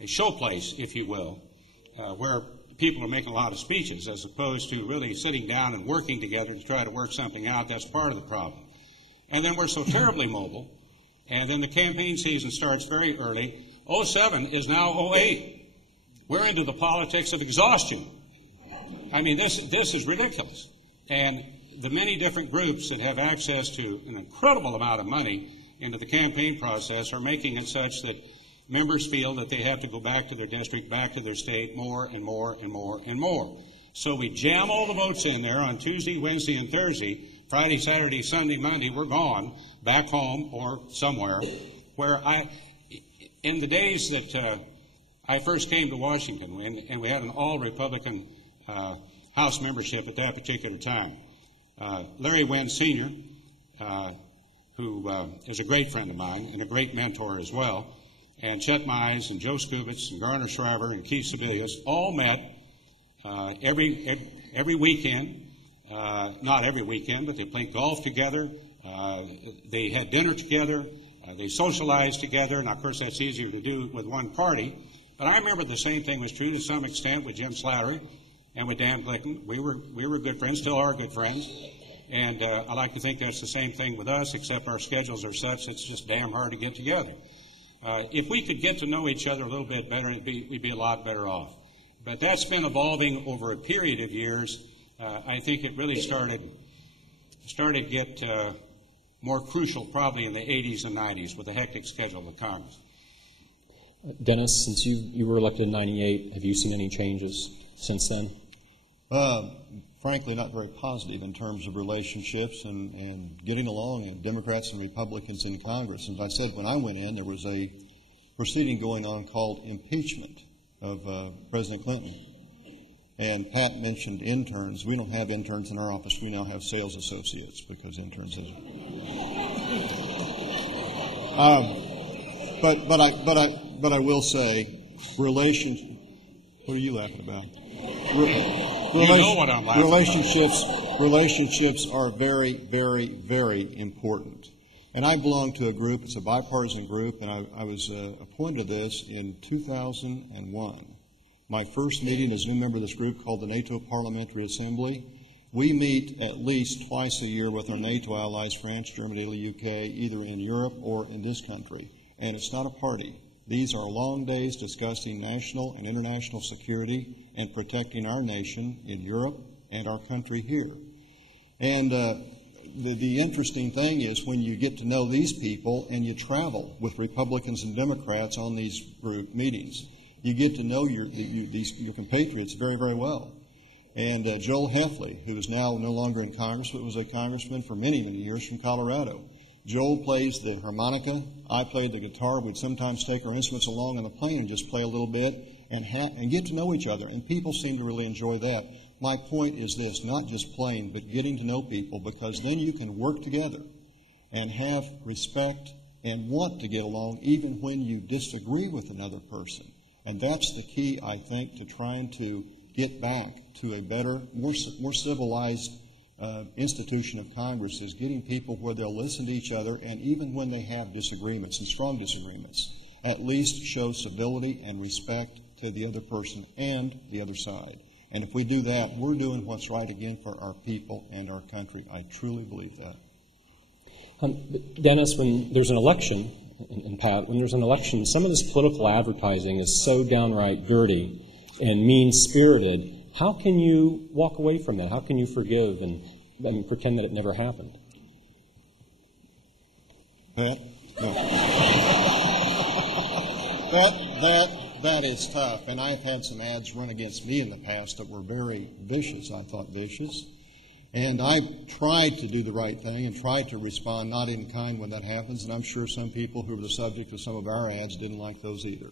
showplace, if you will, where people are making a lot of speeches as opposed to really sitting down and working together to try to work something out, that's part of the problem. And then we're so terribly mobile, and then the campaign season starts very early. 07 is now 08. We're into the politics of exhaustion. I mean, this is ridiculous. And the many different groups that have access to an incredible amount of money into the campaign process are making it such that members feel that they have to go back to their district, back to their state, more and more and more and more. So we jam all the votes in there on Tuesday, Wednesday, and Thursday. Friday, Saturday, Sunday, Monday, we're gone, back home or somewhere. Where in the days that I first came to Washington, and we had an all-Republican House membership at that particular time, Larry Wynn Sr., who is a great friend of mine and a great mentor as well, and Chet Mize and Joe Skubitz and Garner Shriver and Keith Sebelius all met every weekend. Not every weekend, but they played golf together. They had dinner together. They socialized together. And, of course, that's easier to do with one party. But I remember the same thing was true to some extent with Jim Slattery and with Dan Glicken. We were good friends, still are good friends. And I like to think that's the same thing with us, except our schedules are such it's just damn hard to get together. If we could get to know each other a little bit better, we'd be a lot better off. But that's been evolving over a period of years. I think it really started to get more crucial probably in the 80s and 90s with the hectic schedule of Congress. Dennis, since you were elected in 98, have you seen any changes since then? Frankly, not very positive in terms of relationships and getting along, and Democrats and Republicans in Congress. As I said, when I went in, there was a proceeding going on called impeachment of President Clinton. And Pat mentioned interns. We don't have interns in our office. We now have sales associates because interns isn't. But I will say, relations. What are you laughing about? You know what I'm laughing about. Relationships are very, very, very important. And I belong to a group. It's a bipartisan group, and I was appointed to this in 2001. My first meeting as a new member of this group, called the NATO Parliamentary Assembly. We meet at least twice a year with our NATO allies, France, Germany, Italy, UK, either in Europe or in this country. And it's not a party. These are long days discussing national and international security and protecting our nation in Europe and our country here. And the interesting thing is when you get to know these people and you travel with Republicans and Democrats on these group meetings, you get to know your compatriots very, very well. And Joel Heffley, who is now no longer in Congress, but was a congressman for many, many years from Colorado. Joel plays the harmonica. I played the guitar. We'd sometimes take our instruments along on the plane and just play a little bit and get to know each other. And people seem to really enjoy that. My point is this, not just playing, but getting to know people, because then you can work together and have respect and want to get along even when you disagree with another person. And that's the key, I think, to trying to get back to a better, more civilized institution of Congress, is getting people where they'll listen to each other, and even when they have disagreements, and strong disagreements, at least show civility and respect to the other person and the other side. And if we do that, we're doing what's right again for our people and our country. I truly believe that. Dennis, when there's an election, and Pat, when there's an election, some of this political advertising is so downright dirty and mean-spirited. How can you walk away from that? How can you forgive and pretend that it never happened? Pat? No. That is tough. And I've had some ads run against me in the past that were very vicious, I thought vicious. And I tried to do the right thing and tried to respond not in kind when that happens. And I'm sure some people who were the subject of some of our ads didn't like those either.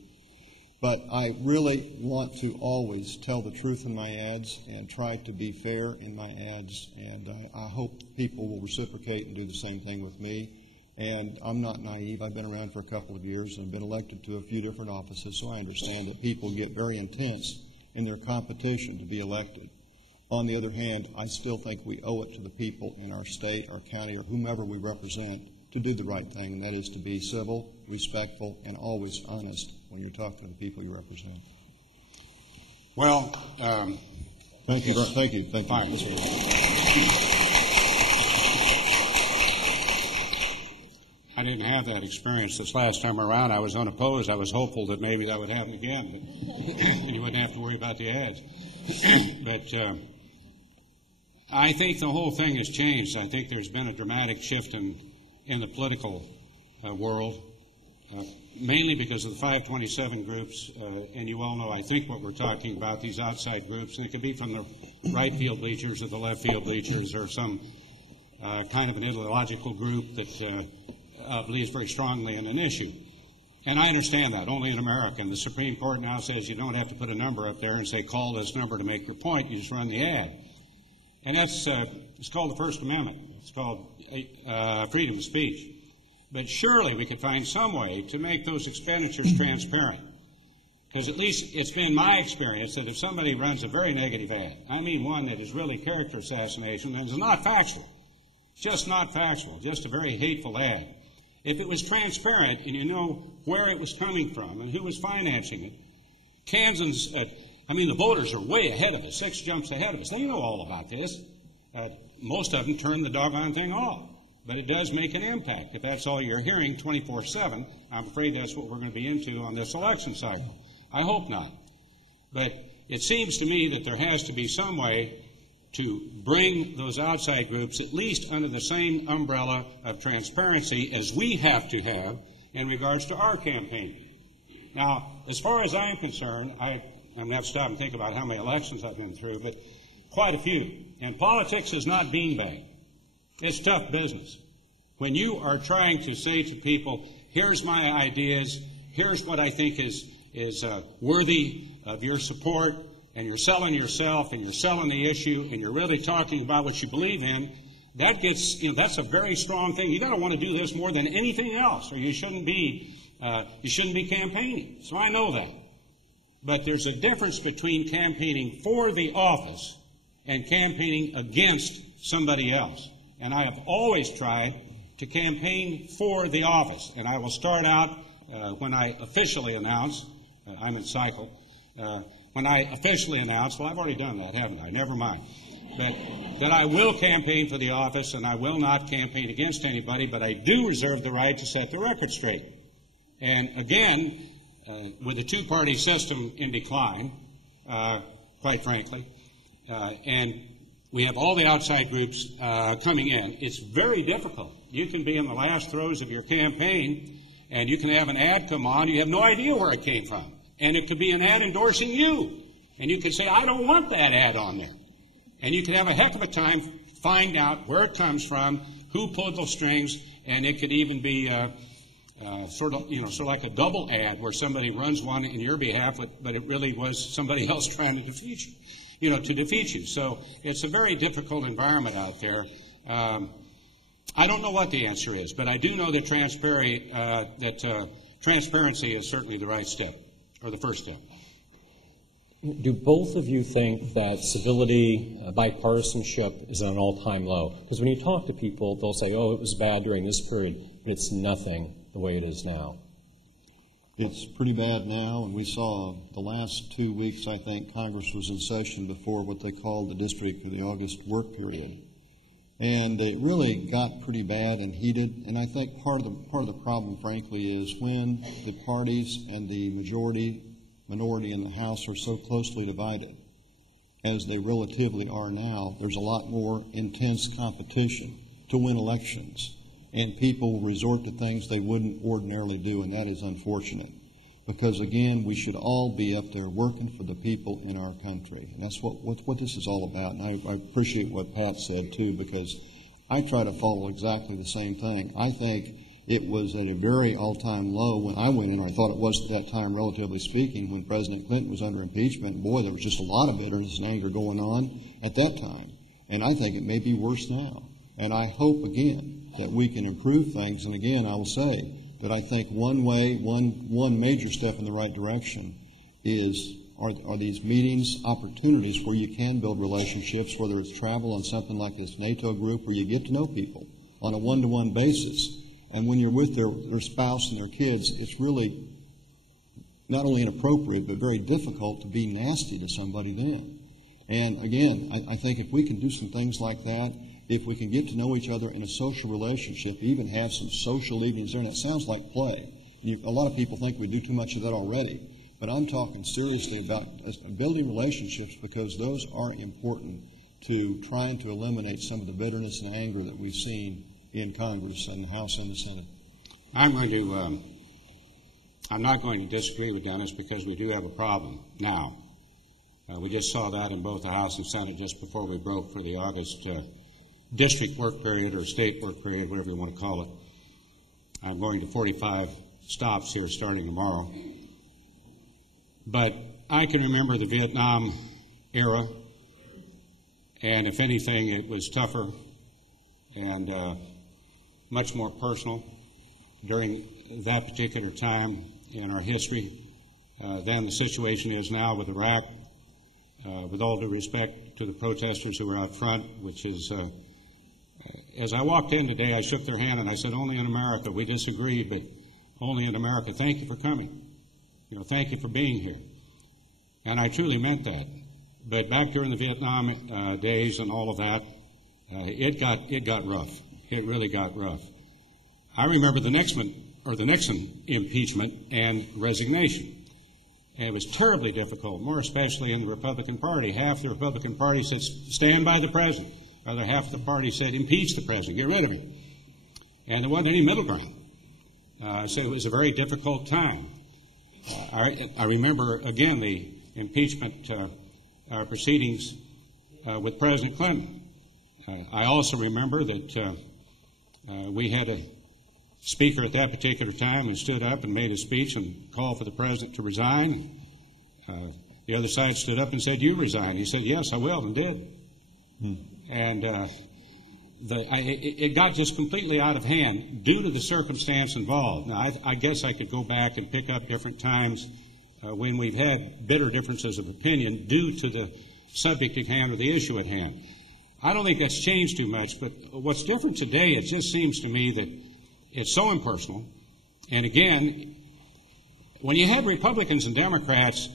But I really want to always tell the truth in my ads and try to be fair in my ads. And I hope people will reciprocate and do the same thing with me. And I'm not naive. I've been around for a couple of years and been elected to a few different offices, so I understand that people get very intense in their competition to be elected. On the other hand, I still think we owe it to the people in our state, our county, or whomever we represent to do the right thing, and that is to be civil, respectful, and always honest when you're talking to the people you represent. Well, thank you. Fine. I didn't have that experience this last time around. I was unopposed. I was hopeful that maybe that would happen again, and you wouldn't have to worry about the ads. But I think the whole thing has changed. I think there's been a dramatic shift in the political world, mainly because of the 527 groups, and you all know, I think, what we're talking about, these outside groups. And it could be from the right field bleachers or the left field bleachers or some kind of an ideological group that believes very strongly in an issue. And I understand that, only in America. And the Supreme Court now says you don't have to put a number up there and say, call this number to make your point. You just run the ad. And that's it's called the First Amendment. It's called freedom of speech. But surely we could find some way to make those expenditures transparent. Because at least it's been my experience that if somebody runs a very negative ad, I mean one that is really character assassination and is not factual, it's just not factual, just a very hateful ad. If it was transparent and you know where it was coming from and who was financing it, Kansans, the voters are way ahead of us, 6 jumps ahead of us. They know all about this. Most of them turn the doggone thing off. But it does make an impact. If that's all you're hearing 24/7, I'm afraid that's what we're going to be into on this election cycle. I hope not. But it seems to me that there has to be some way to bring those outside groups at least under the same umbrella of transparency as we have to have in regards to our campaign. Now, as far as I'm concerned, I'm going to have to stop and think about how many elections I've been through, but quite a few. And politics is not beanbag. It's tough business. When you are trying to say to people, here's my ideas, here's what I think is worthy of your support, and you're selling yourself, and you're selling the issue, and you're really talking about what you believe in, that gets, that's a very strong thing. You've got to want to do this more than anything else, or you shouldn't be campaigning. So I know that. But there's a difference between campaigning for the office and campaigning against somebody else. And I have always tried to campaign for the office. And I will start out when I officially announce, I'm in cycle, when I officially announce, well, I've already done that, haven't I? Never mind. That I will campaign for the office, and I will not campaign against anybody, but I do reserve the right to set the record straight. And again, with the two-party system in decline, quite frankly, and we have all the outside groups coming in, it's very difficult. You can be in the last throes of your campaign, and you can have an ad come on, you have no idea where it came from. And it could be an ad endorsing you. And you could say, I don't want that ad on there. And you could have a heck of a time find out where it comes from, who pulled those strings, and it could even be sort of like a double ad where somebody runs one in your behalf, but it really was somebody else trying to defeat you. So it's a very difficult environment out there. I don't know what the answer is, but I do know that transparency is certainly the right step, or the first step. Do both of you think that civility, bipartisanship is at an all-time low? Because when you talk to people, they'll say, oh, it was bad during this period, but it's nothing the way it is now. It's pretty bad now, and we saw the last 2 weeks, I think, Congress was in session before what they called the district for the August work period. And it really got pretty bad and heated, and I think part of the problem, frankly, is when the parties and the minority in the House are so closely divided, as they relatively are now, there's a lot more intense competition to win elections. And people resort to things they wouldn't ordinarily do, and that is unfortunate. Because, again, we should all be up there working for the people in our country. And that's what this is all about. And I appreciate what Pat said, too, because I try to follow exactly the same thing. I think it was at a very all-time low when I went in, or I thought it was at that time, relatively speaking, when President Clinton was under impeachment. Boy, there was just a lot of bitterness and anger going on at that time. And I think it may be worse now. And I hope, again, that we can improve things. And again, I will say that I think one major step in the right direction are these meetings opportunities where you can build relationships, whether it's travel on something like this NATO group where you get to know people on a one-to-one basis. And when you're with their spouse and their kids, it's really not only inappropriate but very difficult to be nasty to somebody then. And again, I think if we can do some things like that, if we can get to know each other in a social relationship, even have some social evenings there, and it sounds like play. A lot of people think we do too much of that already, but I'm talking seriously about building relationships because those are important to trying to eliminate some of the bitterness and anger that we've seen in Congress and the House and the Senate. I'm not going to disagree with Dennis because we do have a problem now. We just saw that in both the House and Senate just before we broke for the August district work period or state work period, whatever you want to call it. I'm going to 45 stops here starting tomorrow. But I can remember the Vietnam era, and if anything, it was tougher and much more personal during that particular time in our history. than the situation is now with Iraq. With all due respect to the protesters who were out front, which is, as I walked in today, I shook their hand and I said, only in America. We disagree, but only in America. Thank you for coming. Thank you for being here. And I truly meant that. But back during the Vietnam days and all of that, it got rough. It really got rough. I remember the Nixon impeachment and resignation. And it was terribly difficult, more especially in the Republican Party. Half the Republican Party said, stand by the president. The other half of the party said, impeach the president, get rid of him. And there wasn't any middle ground. So it was a very difficult time. I remember, again, the impeachment proceedings with President Clinton. I also remember that we had a speaker at that particular time who stood up and made a speech and called for the president to resign. The other side stood up and said, you resign. He said, yes, I will, and did. And it got just completely out of hand due to the circumstance involved. Now, I guess I could go back and pick up different times when we've had bitter differences of opinion due to the subject at hand or the issue at hand. I don't think that's changed too much, but what's different today, it just seems to me that it's so impersonal. And again, when you have Republicans and Democrats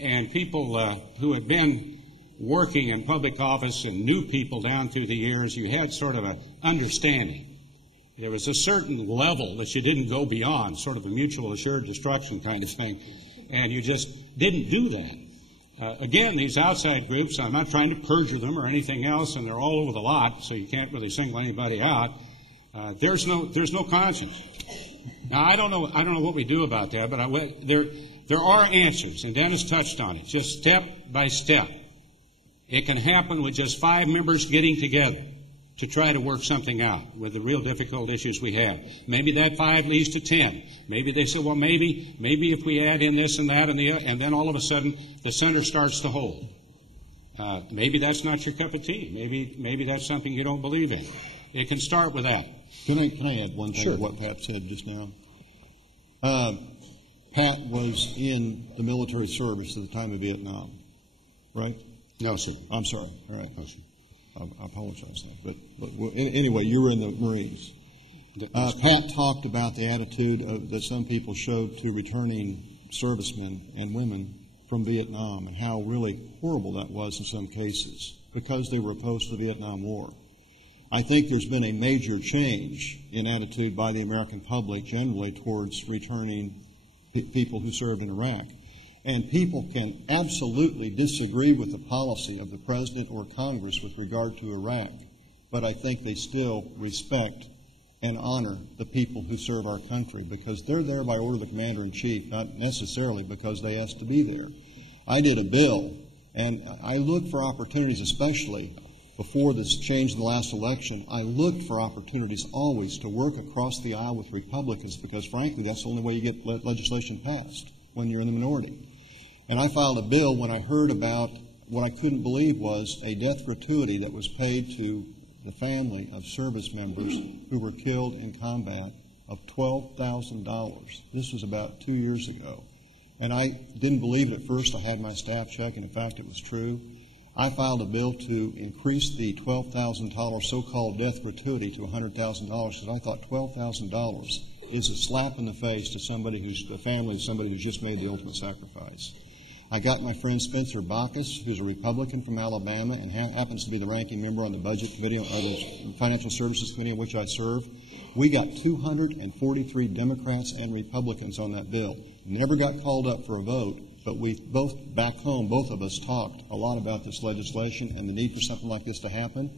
and people who had been working in public office and knew people down through the years, you had sort of an understanding. There was a certain level that you didn't go beyond, sort of a mutual assured destruction kind of thing, and you just didn't do that. Again, these outside groups, I'm not trying to perjure them or anything else, and they're all over the lot, so you can't really single anybody out. There's no conscience. Now, I don't know what we do about that, but there are answers, and Dennis touched on it, just step by step. It can happen with just 5 members getting together to try to work something out with the real difficult issues we have. Maybe that 5 leads to 10. Maybe they say, well, maybe if we add in this and that and then all of a sudden the center starts to hold. Maybe that's not your cup of tea. Maybe that's something you don't believe in. It can start with that. Can I add one thing to what Pat said just now? Pat was in the military service at the time of Vietnam, right? No, sir. I'm sorry. All right. No, sir. I apologize. But anyway, you were in the Marines. Pat talked about the attitude that some people showed to returning servicemen and women from Vietnam and how really horrible that was in some cases because they were opposed to the Vietnam War. I think there's been a major change in attitude by the American public generally towards returning people who served in Iraq. And people can absolutely disagree with the policy of the President or Congress with regard to Iraq, but I think they still respect and honor the people who serve our country because they're there by order of the Commander-in-Chief, not necessarily because they asked to be there. I did a bill, and I looked for opportunities, especially before this change in the last election, I looked for opportunities always to work across the aisle with Republicans because, frankly, that's the only way you get legislation passed when you're in the minority. And I filed a bill when I heard about what I couldn't believe was a death gratuity that was paid to the family of service members who were killed in combat of $12,000. This was about 2 years ago. And I didn't believe it at first. I had my staff check, and in fact it was true. I filed a bill to increase the $12,000 so-called death gratuity to $100,000 because I thought $12,000 is a slap in the face to somebody who's the family of somebody who's just made the ultimate sacrifice. I got my friend Spencer Bacchus, who's a Republican from Alabama and happens to be the ranking member on the Budget Committee, or the Financial Services Committee in which I serve. We got 243 Democrats and Republicans on that bill. Never got called up for a vote, but we both, back home, both of us talked a lot about this legislation and the need for something like this to happen.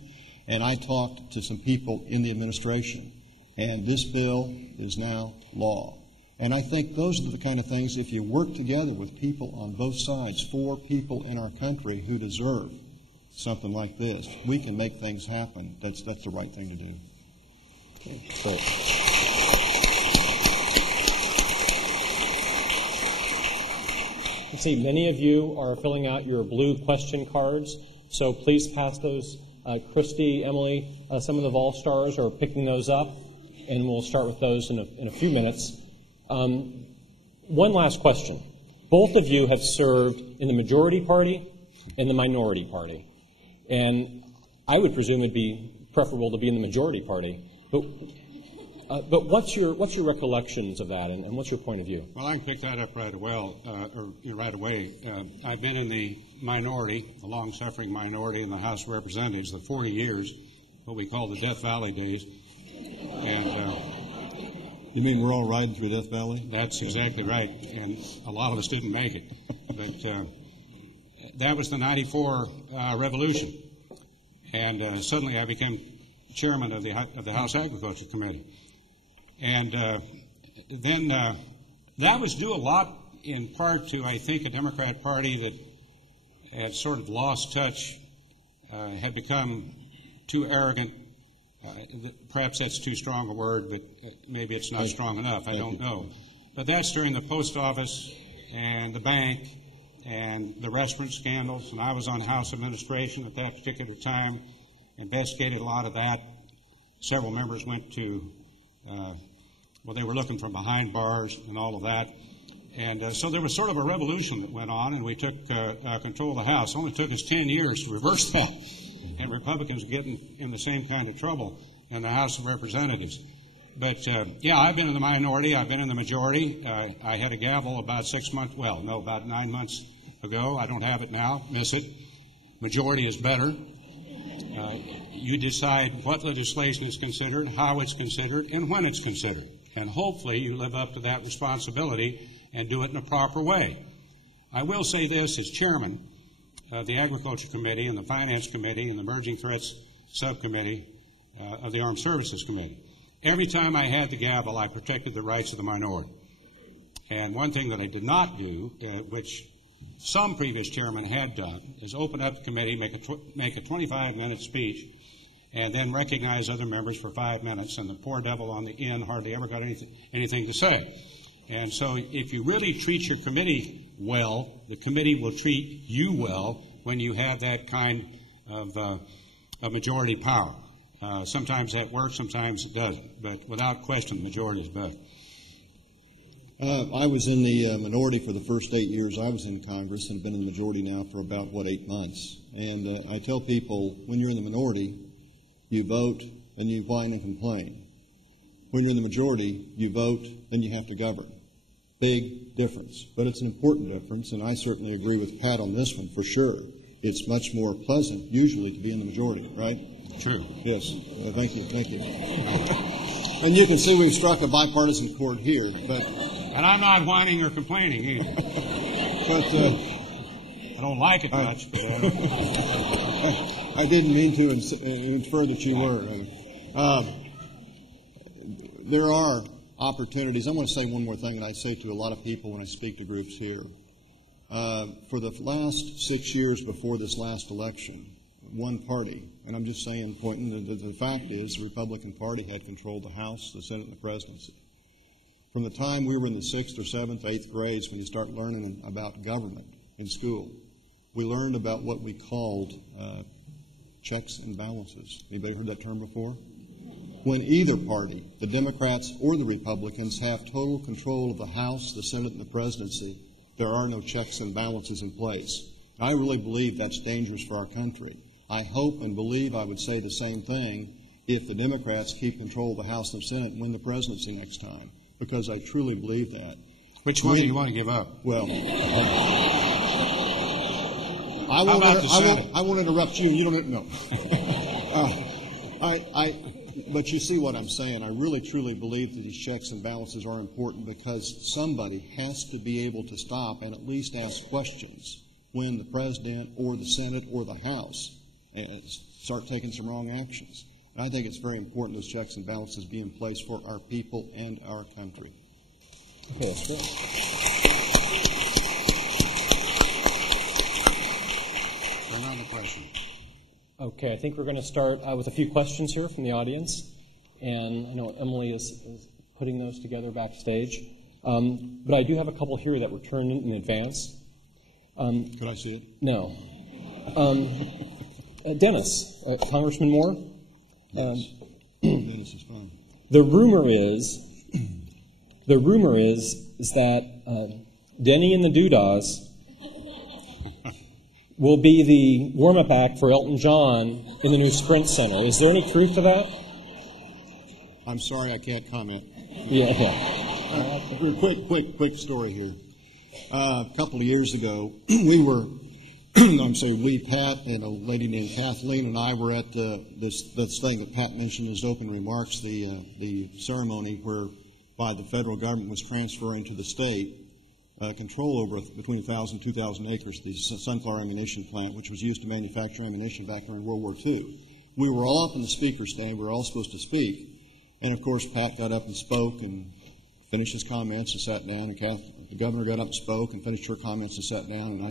And I talked to some people in the administration. And this bill is now law. And I think those are the kind of things, if you work together with people on both sides, for people in our country who deserve something like this, we can make things happen. That's the right thing to do. Okay. So. I see many of you are filling out your blue question cards, so please pass those. Christy, Emily, some of the Vol Stars are picking those up, and we'll start with those in a few minutes. One last question. both of you have served in the majority party and the minority party. And I would presume it'd be preferable to be in the majority party. But what's your recollections of that, and what's your point of view? Well, I can pick that up right away. I've been in the minority, the long-suffering minority in the House of Representatives, the 40 years, what we call the Death Valley days. And you mean we're all riding through Death Valley? That's exactly right, and a lot of us didn't make it. But that was the '94 revolution, and suddenly I became chairman of the House Agriculture Committee. And then that was due a lot in part to, I think, a Democrat Party that had sort of lost touch, had become too arrogant. Perhaps that's too strong a word, but maybe it's not strong enough. I don't know. But that's during the post office and the bank and the restaurant scandals. And I was on House administration at that particular time, investigated a lot of that. Several members went to they were looking from behind bars and all of that. And so there was sort of a revolution that went on, and we took control of the House. It only took us 10 years to reverse that. And Republicans were getting in the same kind of trouble in the House of Representatives. But, I've been in the minority. I've been in the majority. I had a gavel about 9 months ago. I don't have it now. Miss it. Majority is better. You decide what legislation is considered, how it's considered, and when it's considered. And hopefully you live up to that responsibility and do it in a proper way. I will say this as chairman of the Agriculture Committee and the Finance Committee and the Emerging Threats Subcommittee of the Armed Services Committee. Every time I had the gavel, I protected the rights of the minority. And one thing that I did not do, which some previous chairman had done, is open up the committee, make a 25-minute speech, and then recognize other members for 5 minutes, and the poor devil on the end hardly ever got anything to say. And so if you really treat your committee well, the committee will treat you well when you have that kind of majority power. Sometimes that works, sometimes it doesn't, but without question, the majority is better. I was in the minority for the first 8 years I was in Congress, and have been in the majority now for about, 8 months. And I tell people, when you're in the minority, you vote and you whine and complain. When you're in the majority, you vote and you have to govern. Big difference. But it's an important difference, and I certainly agree with Pat on this one for sure. It's much more pleasant, usually, to be in the majority, right? True. Yes. Thank you. And you can see we've struck a bipartisan chord here. And I'm not whining or complaining either. But I don't like it much. I didn't mean to infer that you were. There are opportunities. I want to say one more thing that I say to a lot of people when I speak to groups here. For the last 6 years before this last election, one party, and I'm just saying, pointing, the fact is the Republican Party had controlled the House, the Senate, and the presidency. From the time we were in the 6th or 7th, 8th grades, when you start learning about government in school, we learned about what we called checks and balances. Anybody heard that term before? When either party, the Democrats or the Republicans, have total control of the House, the Senate, and the presidency, there are no checks and balances in place. I really believe that's dangerous for our country. I hope and believe I would say the same thing if the Democrats keep control of the House and the Senate and win the presidency next time, because I truly believe that. Which one do you want to give up? Well, I won't interrupt you. You don't know. But you see what I'm saying. I really, truly believe that these checks and balances are important, because somebody has to be able to stop and at least ask questions when the President or the Senate or the House start taking some wrong actions. And I think it's very important those checks and balances be in place for our people and our country. Okay, that's good. Another question. Okay, I think we're going to start with a few questions here from the audience. And I know Emily is putting those together backstage. But I do have a couple here that were turned in advance. Could I see it? No. Dennis, Congressman Moore? Yes. Dennis is fine. The rumor is that Denny and the Doodahs will be the warm-up act for Elton John in the new Sprint Center. Is there any truth to that? I'm sorry, I can't comment. Yeah. Quick story here. A couple of years ago, we, Pat, and a lady named Kathleen and I were at this thing that Pat mentioned in his opening remarks, the ceremony whereby the federal government was transferring to the state control over between 1,000 and 2,000 acres, the sunflower ammunition plant, which was used to manufacture ammunition back during World War II. We were all up in the speaker stand. We were all supposed to speak. And, of course, Pat got up and spoke and finished his comments and sat down. And the governor got up and spoke and finished her comments and sat down. And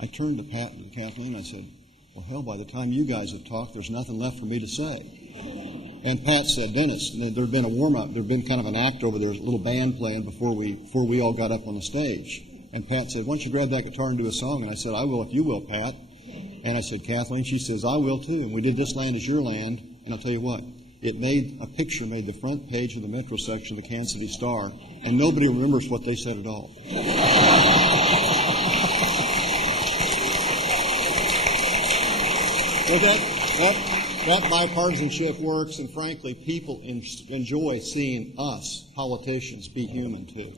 I turned to Pat and Kathleen and I said, well, hell, by the time you guys have talked, there's nothing left for me to say. And Pat said, Dennis, there had been a warm-up. There had been kind of an act over there, a little band playing before we all got up on the stage. And Pat said, why don't you grab that guitar and do a song? And I said, I will if you will, Pat. And I said, Kathleen, she says, I will too. And we did This Land Is Your Land. And I'll tell you what, a picture made the front page of the Metro section of the Kansas City Star, and nobody remembers what they said at all. Well, that bipartisanship works, and frankly, people enjoy seeing us, politicians, be human too.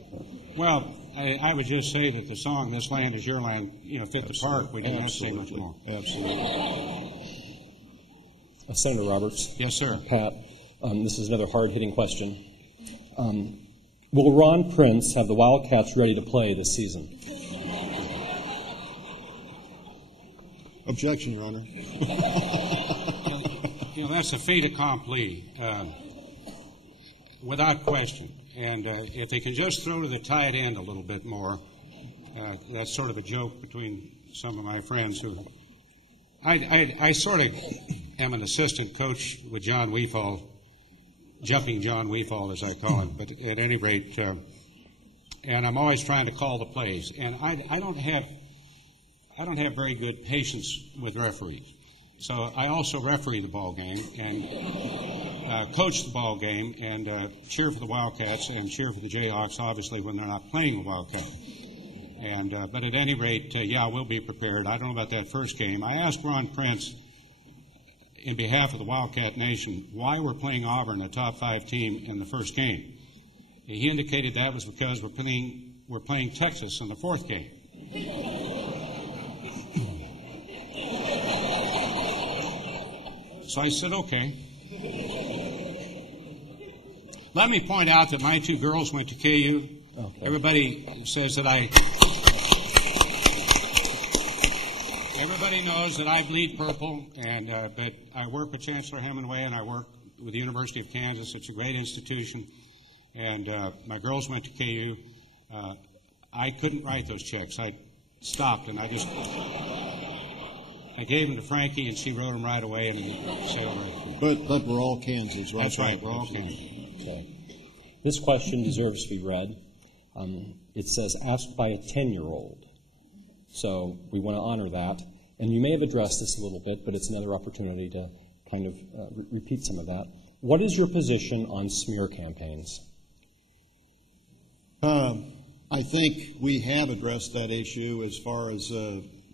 Well, I would just say that the song "This Land Is Your Land," fit the part. We didn't have to say much more. Absolutely. Senator Roberts. Yes, sir. Pat, this is another hard-hitting question. Will Ron Prince have the Wildcats ready to play this season? Objection, Your Honor. That's a fait accompli, without question. And if they can just throw to the tight end a little bit more, that's sort of a joke between some of my friends who... I sort of am an assistant coach with John Weefall, jumping John Weefall, as I call him. But at any rate, and I'm always trying to call the plays. And I don't have very good patience with referees. So I also referee the ball game and coach the ball game and cheer for the Wildcats and cheer for the Jayhawks, obviously, when they're not playing the Wildcats. And but at any rate, we'll be prepared. I don't know about that first game. I asked Ron Prince, in behalf of the Wildcat Nation, why we're playing Auburn, a top 5 team, in the first game. He indicated that was because we're playing Texas in the fourth game. So I said, okay. Let me point out that my 2 girls went to KU. Okay. Everybody says that Everybody knows that I bleed purple, and but I work with Chancellor Hemingway, and I work with the University of Kansas. It's a great institution, and my girls went to KU. I couldn't write those checks. I stopped, and I gave them to Frankie, and she wrote them right away, and said, But we're all Kansas, right? That's right, we're all Kansas. Okay. This question deserves to be read. It says, asked by a 10-year-old. So we want to honor that. And you may have addressed this a little bit, but it's another opportunity to kind of repeat some of that. What is your position on smear campaigns? I think we have addressed that issue as far as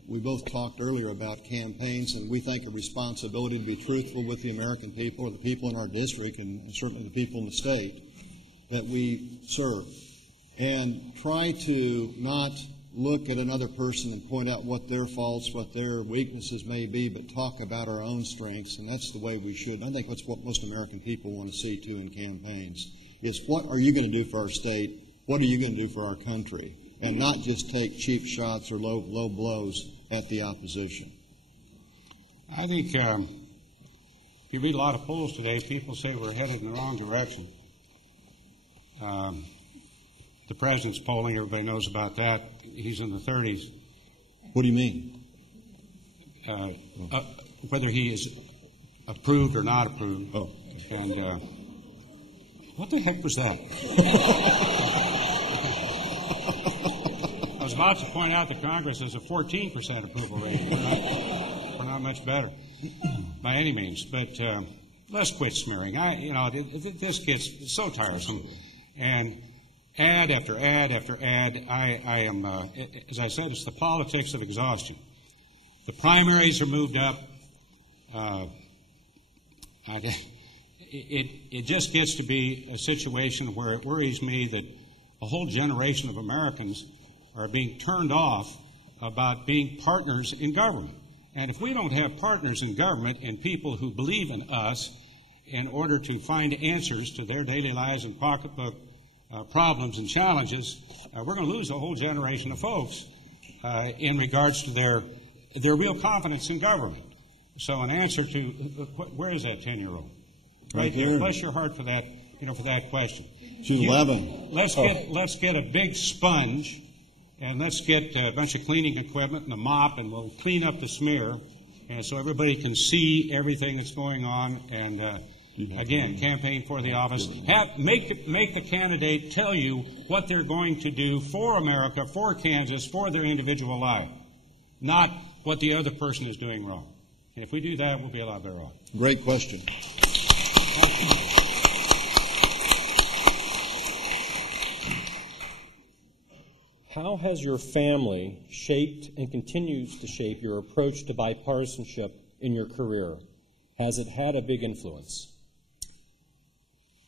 we both talked earlier about campaigns, and we think a responsibility to be truthful with the American people, or the people in our district, and certainly the people in the state that we serve, and try to not look at another person and point out what their faults, what their weaknesses may be, but talk about our own strengths, and that's the way we should. I think that's what most American people want to see, too, in campaigns, is what are you going to do for our state, what are you going to do for our country, and not just take cheap shots or low blows at the opposition. I think if you read a lot of polls today, people say we're headed in the wrong direction. The president's polling, everybody knows about that. He's in the 30s. What do you mean? Whether he is approved or not approved. Oh. And what the heck was that? I was about to point out that Congress has a 14% approval rating. We're not much better by any means. But let's quit smearing. This gets so tiresome. ad after ad after ad. I am, as I said, it's the politics of exhaustion. The primaries are moved up. It just gets to be a situation where it worries me that a whole generation of Americans are being turned off about being partners in government. And if we don't have partners in government and people who believe in us in order to find answers to their daily lives and pocketbook problems and challenges, we're going to lose a whole generation of folks in regards to their real confidence in government. So an answer to, where is that 10-year-old? Right there. Bless your heart for that, for that question. She's 11. Let's get a big sponge, and let's get a bunch of cleaning equipment and a mop, and we'll clean up the smear, and so everybody can see everything that's going on. And again, campaign for the office. Make the candidate tell you what they're going to do for America, for Kansas, for their individual life, not what the other person is doing wrong. And if we do that, we'll be a lot better off. Great question. How has your family shaped and continues to shape your approach to bipartisanship in your career? Has it had a big influence?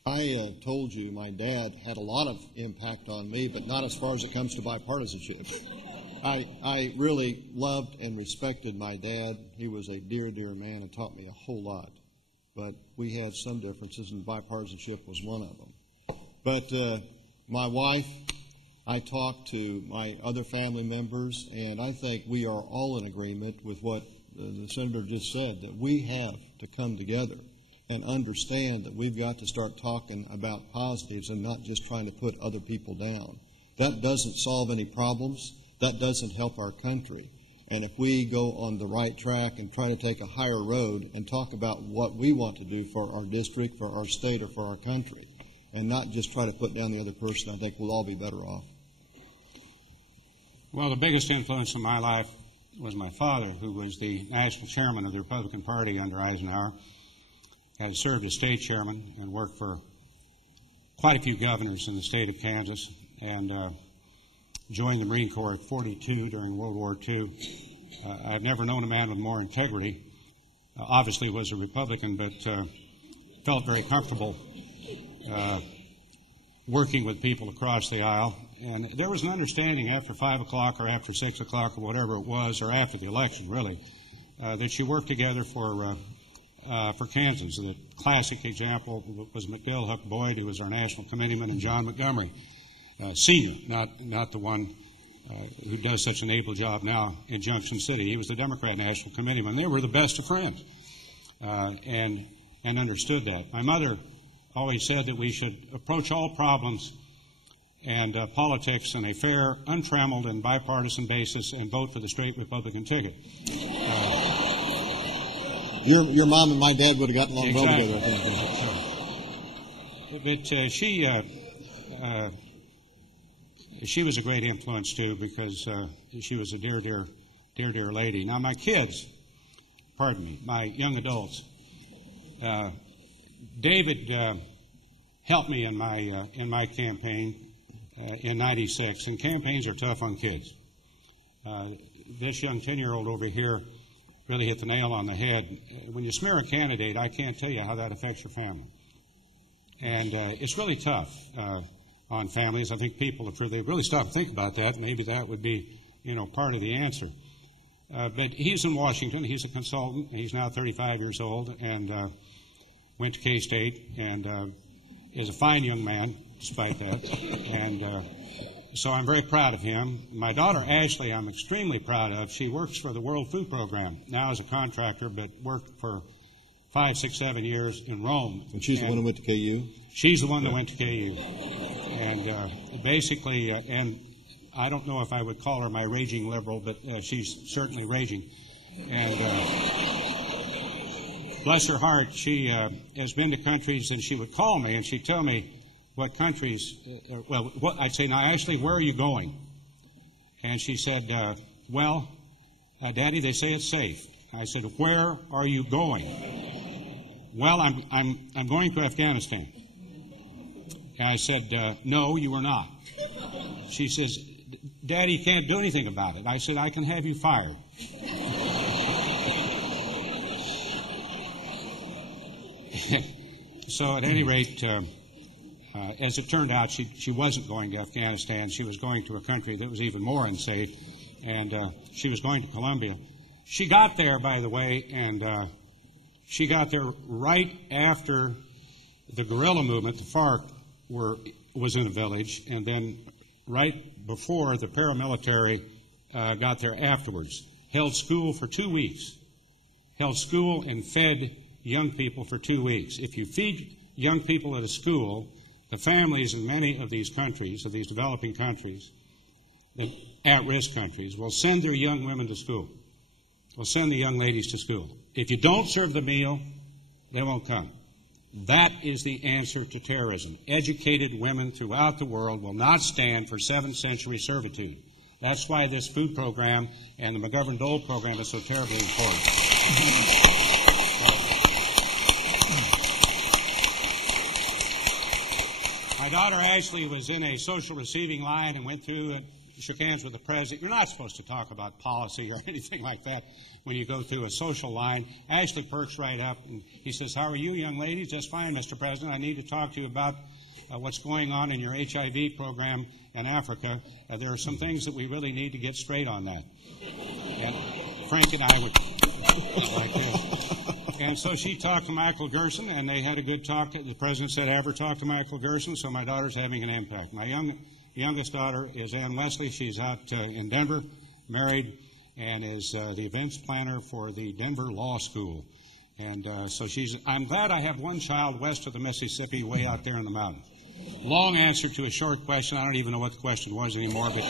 I told you my dad had a lot of impact on me, but not as far as it comes to bipartisanship. I really loved and respected my dad. He was a dear, dear man and taught me a whole lot. But we had some differences, and bipartisanship was one of them. But my wife, I talked to my other family members, and I think we are all in agreement with what the Senator just said, that we have to come together and understand that we've got to start talking about positives and not just trying to put other people down. That doesn't solve any problems. That doesn't help our country. And if we go on the right track and try to take a higher road and talk about what we want to do for our district, for our state, or for our country, and not just try to put down the other person, I think we'll all be better off. Well, the biggest influence in my life was my father, who was the national chairman of the Republican Party under Eisenhower, had served as state chairman and worked for quite a few governors in the state of Kansas, and joined the Marine Corps at 42 during World War II. I've never known a man with more integrity. Obviously was a Republican, but felt very comfortable working with people across the aisle. And there was an understanding after 5 o'clock or after 6 o'clock or whatever it was, or after the election, really, that you worked together for Kansas. The classic example was McDill Huck Boyd, who was our national committeeman, and John Montgomery, Senior, not the one who does such an able job now in Junction City. He was the Democrat national committeeman. They were the best of friends, and understood that. My mother always said that we should approach all problems and politics on a fair, untrammeled, and bipartisan basis, and vote for the straight Republican ticket. Your mom and my dad would have gotten along well Exactly. together, I think. But she was a great influence too, because she was a dear, dear lady. Now my kids, my young adults, David helped me in my campaign in '96, and campaigns are tough on kids. This young 10-year-old over here really hit the nail on the head. When you smear a candidate, I can't tell you how that affects your family. And it's really tough on families. I think people, if they really stop and think about that, maybe that would be, part of the answer. But he's in Washington. He's a consultant. He's now 35 years old and went to K-State and is a fine young man, despite that. And so I'm very proud of him. My daughter, Ashley, I'm extremely proud of. She works for the World Food Program, now as a contractor, but worked for 5, 6, 7 years in Rome. And she's the one who went to KU? She's the one that went to KU. And basically, and I don't know if I would call her my raging liberal, but she's certainly raging. And bless her heart, she has been to countries, and she would call me and she'd tell me what countries, I'd say, now, Ashley, where are you going? And she said, Daddy, they say it's safe. I said, where are you going? Well, I'm going to Afghanistan. And I said, no, you were not. She says, Daddy can't do anything about it. I said, I can have you fired. So at any rate, as it turned out, she wasn't going to Afghanistan. She was going to a country that was even more unsafe, and she was going to Colombia. She got there, by the way, and she got there right after the guerrilla movement, the FARC, was in a village, and then right before the paramilitary got there afterwards. Held school for 2 weeks. Held school and fed young people for 2 weeks. If you feed young people at a school, the families in many of these countries, of these developing countries, the at-risk countries, will send their young women to school. Will send the young ladies to school. If you don't serve the meal, they won't come. That is the answer to terrorism. Educated women throughout the world will not stand for 7th century servitude. That's why this food program and the McGovern-Dole program is so terribly important. My daughter Ashley was in a social receiving line and went through and shook hands with the president. You're not supposed to talk about policy or anything like that when you go through a social line. Ashley perks right up and he says, how are you, young lady? Just fine, Mr. President. I need to talk to you about what's going on in your HIV program in Africa. There are some things that we really need to get straight on that. And Frank and I would like that. And so she talked to Michael Gerson, and they had a good talk. The president said, ever talk to Michael Gerson? So my daughter's having an impact. My youngest daughter is Ann Wesley. She's out in Denver, married, and is the events planner for the Denver Law School. And so I'm glad I have one child west of the Mississippi, way out there in the mountains. Long answer to a short question. I don't even know what the question was anymore, but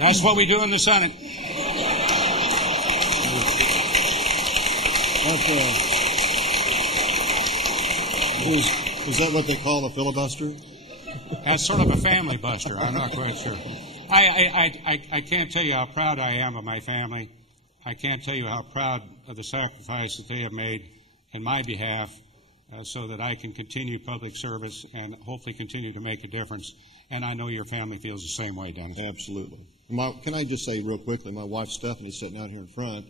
that's what we do in the Senate. Okay. Is that what they call a filibuster? That's sort of a family buster. I'm not quite sure. I can't tell you how proud I am of my family. I can't tell you how proud of the sacrifice that they have made in my behalf so that I can continue public service and hopefully continue to make a difference. And I know your family feels the same way, Dennis. Absolutely. Can I just say real quickly, my wife Stephanie is sitting out here in front.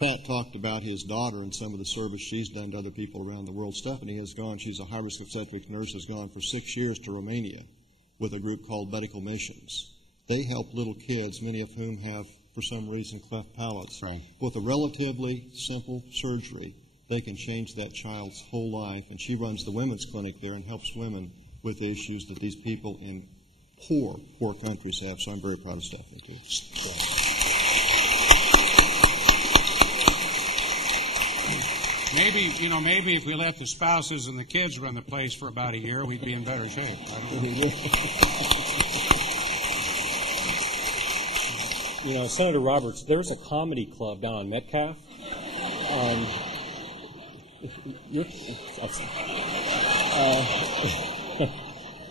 Pat talked about his daughter and some of the service she's done to other people around the world. Stephanie has gone, she's a high-risk obstetric nurse, has gone for 6 years to Romania with a group called Medical Missions. They help little kids, many of whom have, for some reason, cleft palates. Right. With a relatively simple surgery, they can change that child's whole life. And she runs the women's clinic there and helps women with issues that these people in poor countries have. So I'm very proud of Stephanie, too. Maybe if we let the spouses and the kids run the place for about a year, we'd be in better shape. Senator Roberts, there's a comedy club down on Metcalf.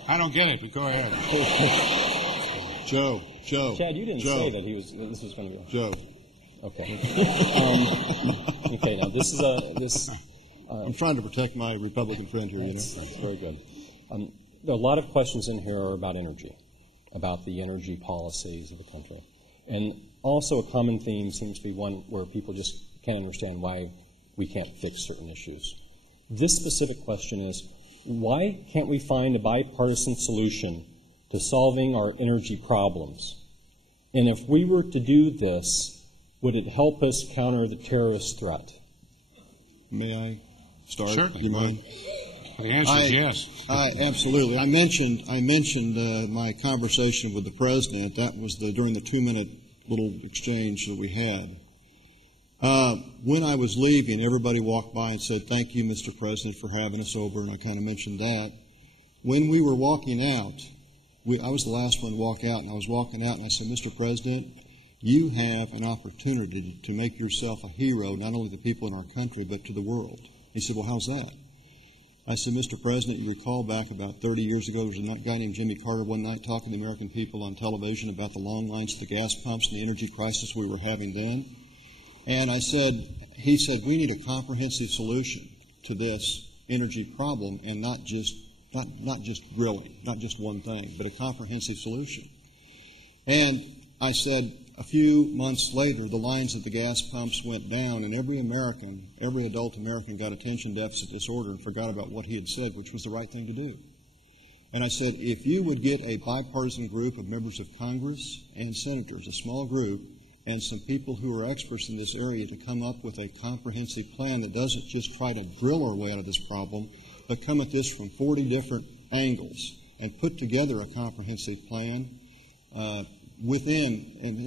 I don't get it, but go ahead. Joe. Chad, you didn't say that this was going to be. Joe. Okay. Okay. Now this. I'm trying to protect my Republican friend here. That's very good. There are a lot of questions in here are about energy, about the energy policies of the country, and also a common theme seems to be one where people just can't understand why we can't fix certain issues. This specific question is, why can't we find a bipartisan solution to solving our energy problems? And if we were to do this, would it help us counter the terrorist threat? May I start? Certainly. Do you mind? The answer is yes. Absolutely. I mentioned my conversation with the president. That was during the 2-minute little exchange that we had. When I was leaving, everybody walked by and said, "Thank you, Mr. President, for having us over," and I kind of mentioned that. When we were walking out, I was the last one to walk out, and I was walking out, and I said, "Mr. President, you have an opportunity to make yourself a hero, not only to the people in our country, but to the world." He said, "Well, how's that?" I said, "Mr. President, you recall back about 30 years ago, there was a guy named Jimmy Carter one night talking to the American people on television about the long lines to the gas pumps and the energy crisis we were having then. And he said, we need a comprehensive solution to this energy problem and not just not just drilling, not just one thing, but a comprehensive solution. And I said, a few months later, the lines at the gas pumps went down, and every adult American got attention deficit disorder and forgot about what he had said, which was the right thing to do. And I said, if you would get a bipartisan group of members of Congress and senators, a small group, and some people who are experts in this area to come up with a comprehensive plan that doesn't just try to drill our way out of this problem, but come at this from 40 different angles and put together a comprehensive plan and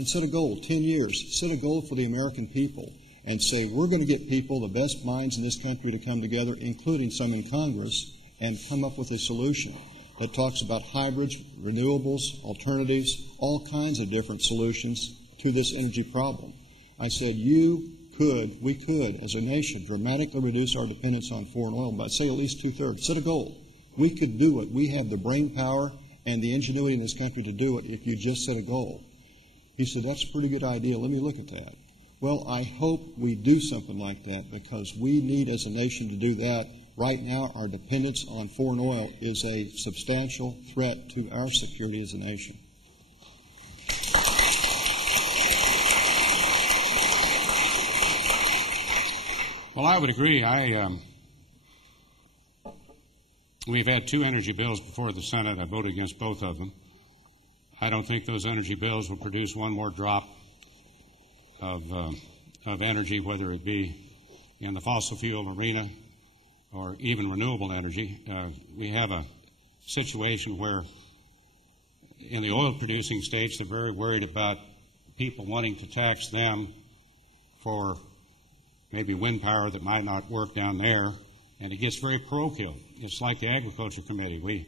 set a goal, 10 years, set a goal for the American people and say, we're going to get people, the best minds in this country, to come together, including some in Congress, and come up with a solution that talks about hybrids, renewables, alternatives, all kinds of different solutions to this energy problem. I said, we could, as a nation, dramatically reduce our dependence on foreign oil by, say, at least 2/3. Set a goal. We could do it. We have the brain power and the ingenuity in this country to do it if you just set a goal. He said, that's a pretty good idea. Let me look at that. Well, I hope we do something like that, because we need, as a nation, to do that. Right now, our dependence on foreign oil is a substantial threat to our security as a nation. Well, I would agree. We've had two energy bills before the Senate. I voted against both of them. I don't think those energy bills will produce one more drop of energy, whether it be in the fossil fuel arena or even renewable energy. We have a situation where in the oil-producing states, they're very worried about people wanting to tax them for maybe wind power that might not work down there, and it gets very parochial. It's like the Agriculture Committee. We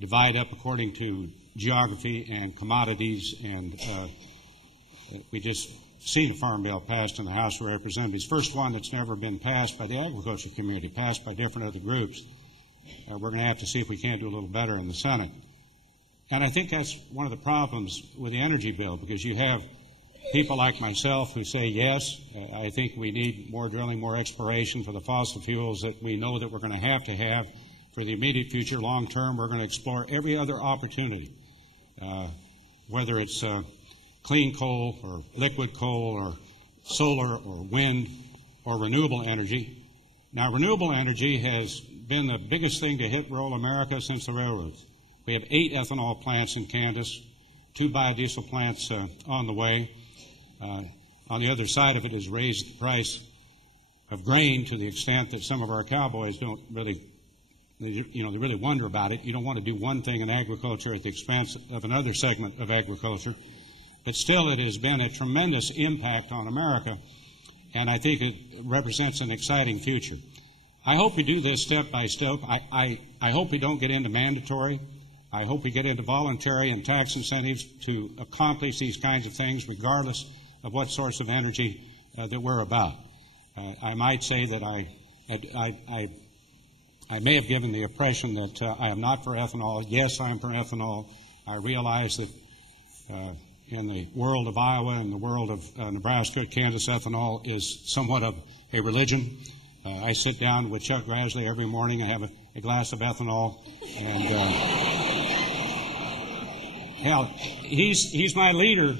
divide up according to geography and commodities, and we just seen a farm bill passed in the House of Representatives. First one that's never been passed by the Agriculture Committee, passed by different other groups. We're going to have to see if we can't do a little better in the Senate. And I think that's one of the problems with the energy bill, because you have people like myself who say, yes, I think we need more drilling, more exploration for the fossil fuels that we know that we're going to have for the immediate future. Long term, we're going to explore every other opportunity, whether it's clean coal or liquid coal or solar or wind or renewable energy. Now, renewable energy has been the biggest thing to hit rural America since the railroads. We have 8 ethanol plants in Kansas, 2 biodiesel plants on the way. On the other side of it has raised the price of grain to the extent that some of our cowboys don't really, they really wonder about it. You don't want to do one thing in agriculture at the expense of another segment of agriculture. But still, it has been a tremendous impact on America, and I think it represents an exciting future. I hope we do this step by step. I hope we don't get into mandatory. I hope we get into voluntary and tax incentives to accomplish these kinds of things, regardless of what source of energy that we're about. I might say that I may have given the impression that I am not for ethanol. Yes, I am for ethanol. I realize that in the world of Iowa and the world of Nebraska, Kansas, ethanol is somewhat of a religion. I sit down with Chuck Grassley every morning and have a glass of ethanol, and hell, he's my leader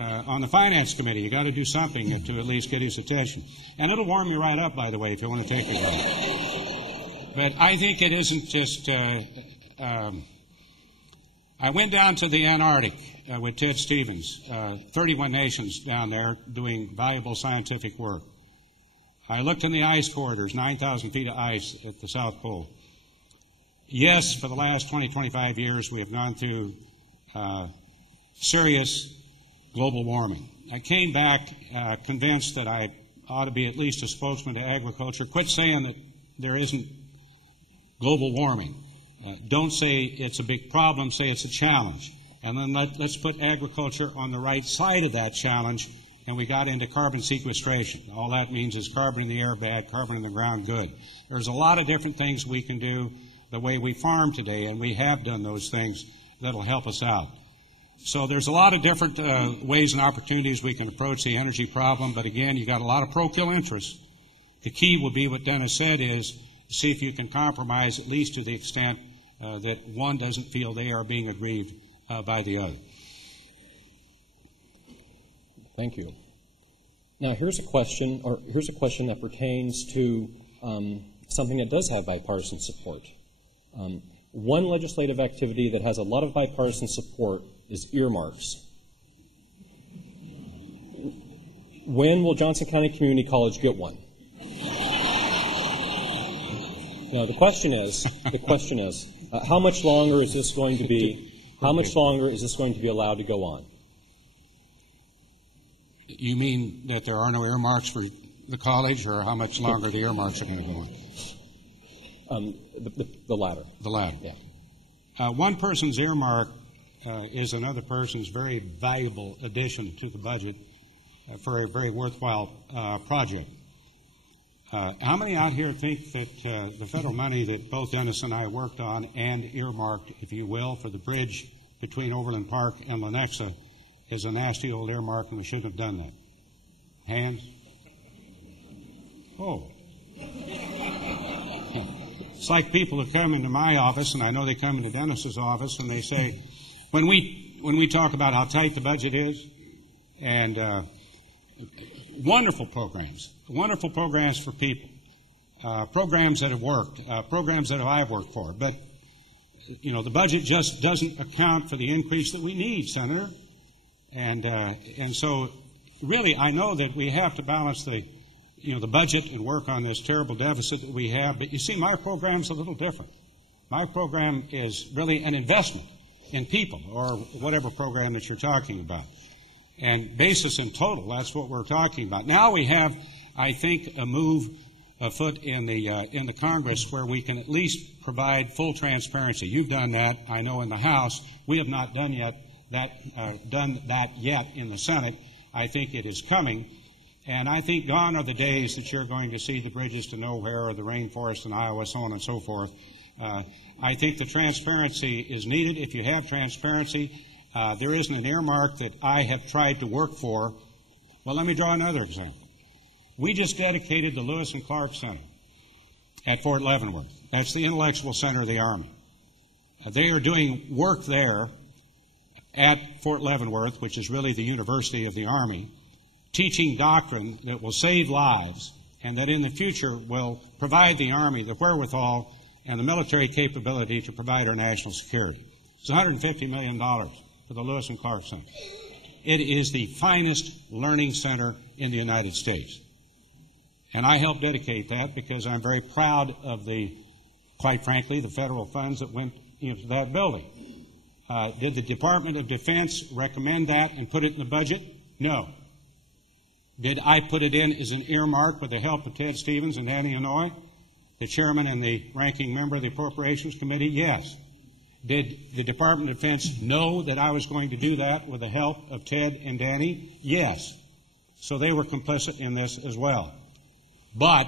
on the Finance Committee. You got to do something to at least get his attention. And it'll warm you right up, by the way, if you want to take a go. But I think it isn't just... I went down to the Antarctic with Ted Stevens, 31 nations down there doing valuable scientific work. I looked in the ice corridors, 9,000 feet of ice at the South Pole. Yes, for the last 20, 25 years, we have gone through serious global warming. I came back convinced that I ought to be at least a spokesman to agriculture. Quit saying that there isn't global warming. Don't say it's a big problem, say it's a challenge. And then let's put agriculture on the right side of that challenge, and we got into carbon sequestration. All that means is carbon in the air bad, carbon in the ground good. There's a lot of different things we can do the way we farm today, and we have done those things that'll help us out. So there's a lot of different ways and opportunities we can approach the energy problem, but again, you've got a lot of parochial interests. The key will be what Dennis said is see if you can compromise, at least to the extent that one doesn't feel they are being aggrieved by the other. Thank you. Now, here's a question that pertains to something that does have bipartisan support. One legislative activity that has a lot of bipartisan support is earmarks. When will Johnson County Community College get one? Now, the question is, how much longer is this going to be? How much longer is this going to be allowed to go on? You mean that there are no earmarks for the college, or how much longer the earmarks are going to go on? The latter. The latter. Yeah. One person's earmark is another person's very valuable addition to the budget for a very worthwhile project. How many out here think that the federal money that both Dennis and I worked on and earmarked, if you will, for the bridge between Overland Park and Lenexa is a nasty old earmark and we shouldn't have done that? Hands? Oh. It's like people who come into my office, and I know they come into Dennis's office, and they say, when we talk about how tight the budget is, and wonderful programs for people, programs that have worked, programs that I've worked for, but the budget just doesn't account for the increase that we need, Senator, and so really I know that we have to balance the budget and work on this terrible deficit that we have. But you see, my program's a little different. My program is really an investment in people, or whatever program that you're talking about. And basis in total, that's what we're talking about. Now we have, I think, a move afoot in the Congress where we can at least provide full transparency. You've done that, I know, in the House. We have not done that yet in the Senate. I think it is coming. And I think gone are the days that you're going to see the bridges to nowhere or the rainforest in Iowa, so on and so forth. I think the transparency is needed. If you have transparency, there isn't an earmark that I have tried to work for. Well, let me draw another example. We just dedicated the Lewis and Clark Center at Fort Leavenworth. That's the intellectual center of the Army. They are doing work there at Fort Leavenworth, which is really the University of the Army, teaching doctrine that will save lives and that in the future will provide the Army the wherewithal and the military capability to provide our national security. It's $150 million for the Lewis and Clark Center. It is the finest learning center in the United States. And I helped dedicate that because I'm very proud of quite frankly, the federal funds that went into that building. Did the Department of Defense recommend that and put it in the budget? No. Did I put it in as an earmark with the help of Ted Stevens and Danny Inouye, the chairman and the ranking member of the Appropriations Committee? Yes. Did the Department of Defense know that I was going to do that with the help of Ted and Danny? Yes. So they were complicit in this as well. But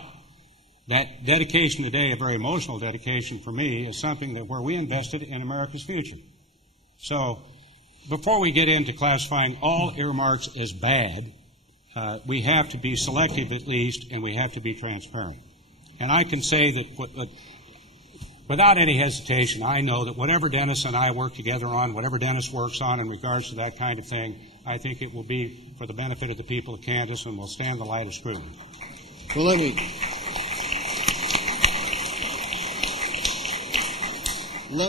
that dedication today, a very emotional dedication for me, is something that where we invested in America's future. So before we get into classifying all earmarks as bad, we have to be selective at least, and we have to be transparent. And I can say that without any hesitation, I know that whatever Dennis and I work together on, whatever Dennis works on in regards to that kind of thing, I think it will be for the benefit of the people of Kansas and will stand the light of scrutiny. Well, let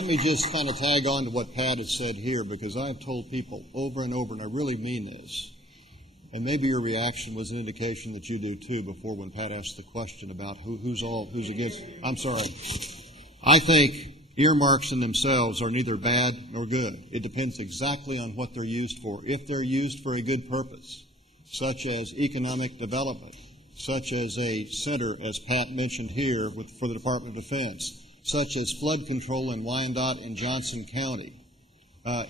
me just kind of tag on to what Pat has said here, because I've told people over and over, and I really mean this, and maybe your reaction was an indication that you do too before when Pat asked the question about who's against. I'm sorry. I think earmarks in themselves are neither bad nor good. It depends exactly on what they're used for. If they're used for a good purpose, such as economic development, such as a center, as Pat mentioned here, for the Department of Defense, such as flood control in Wyandotte and Johnson County.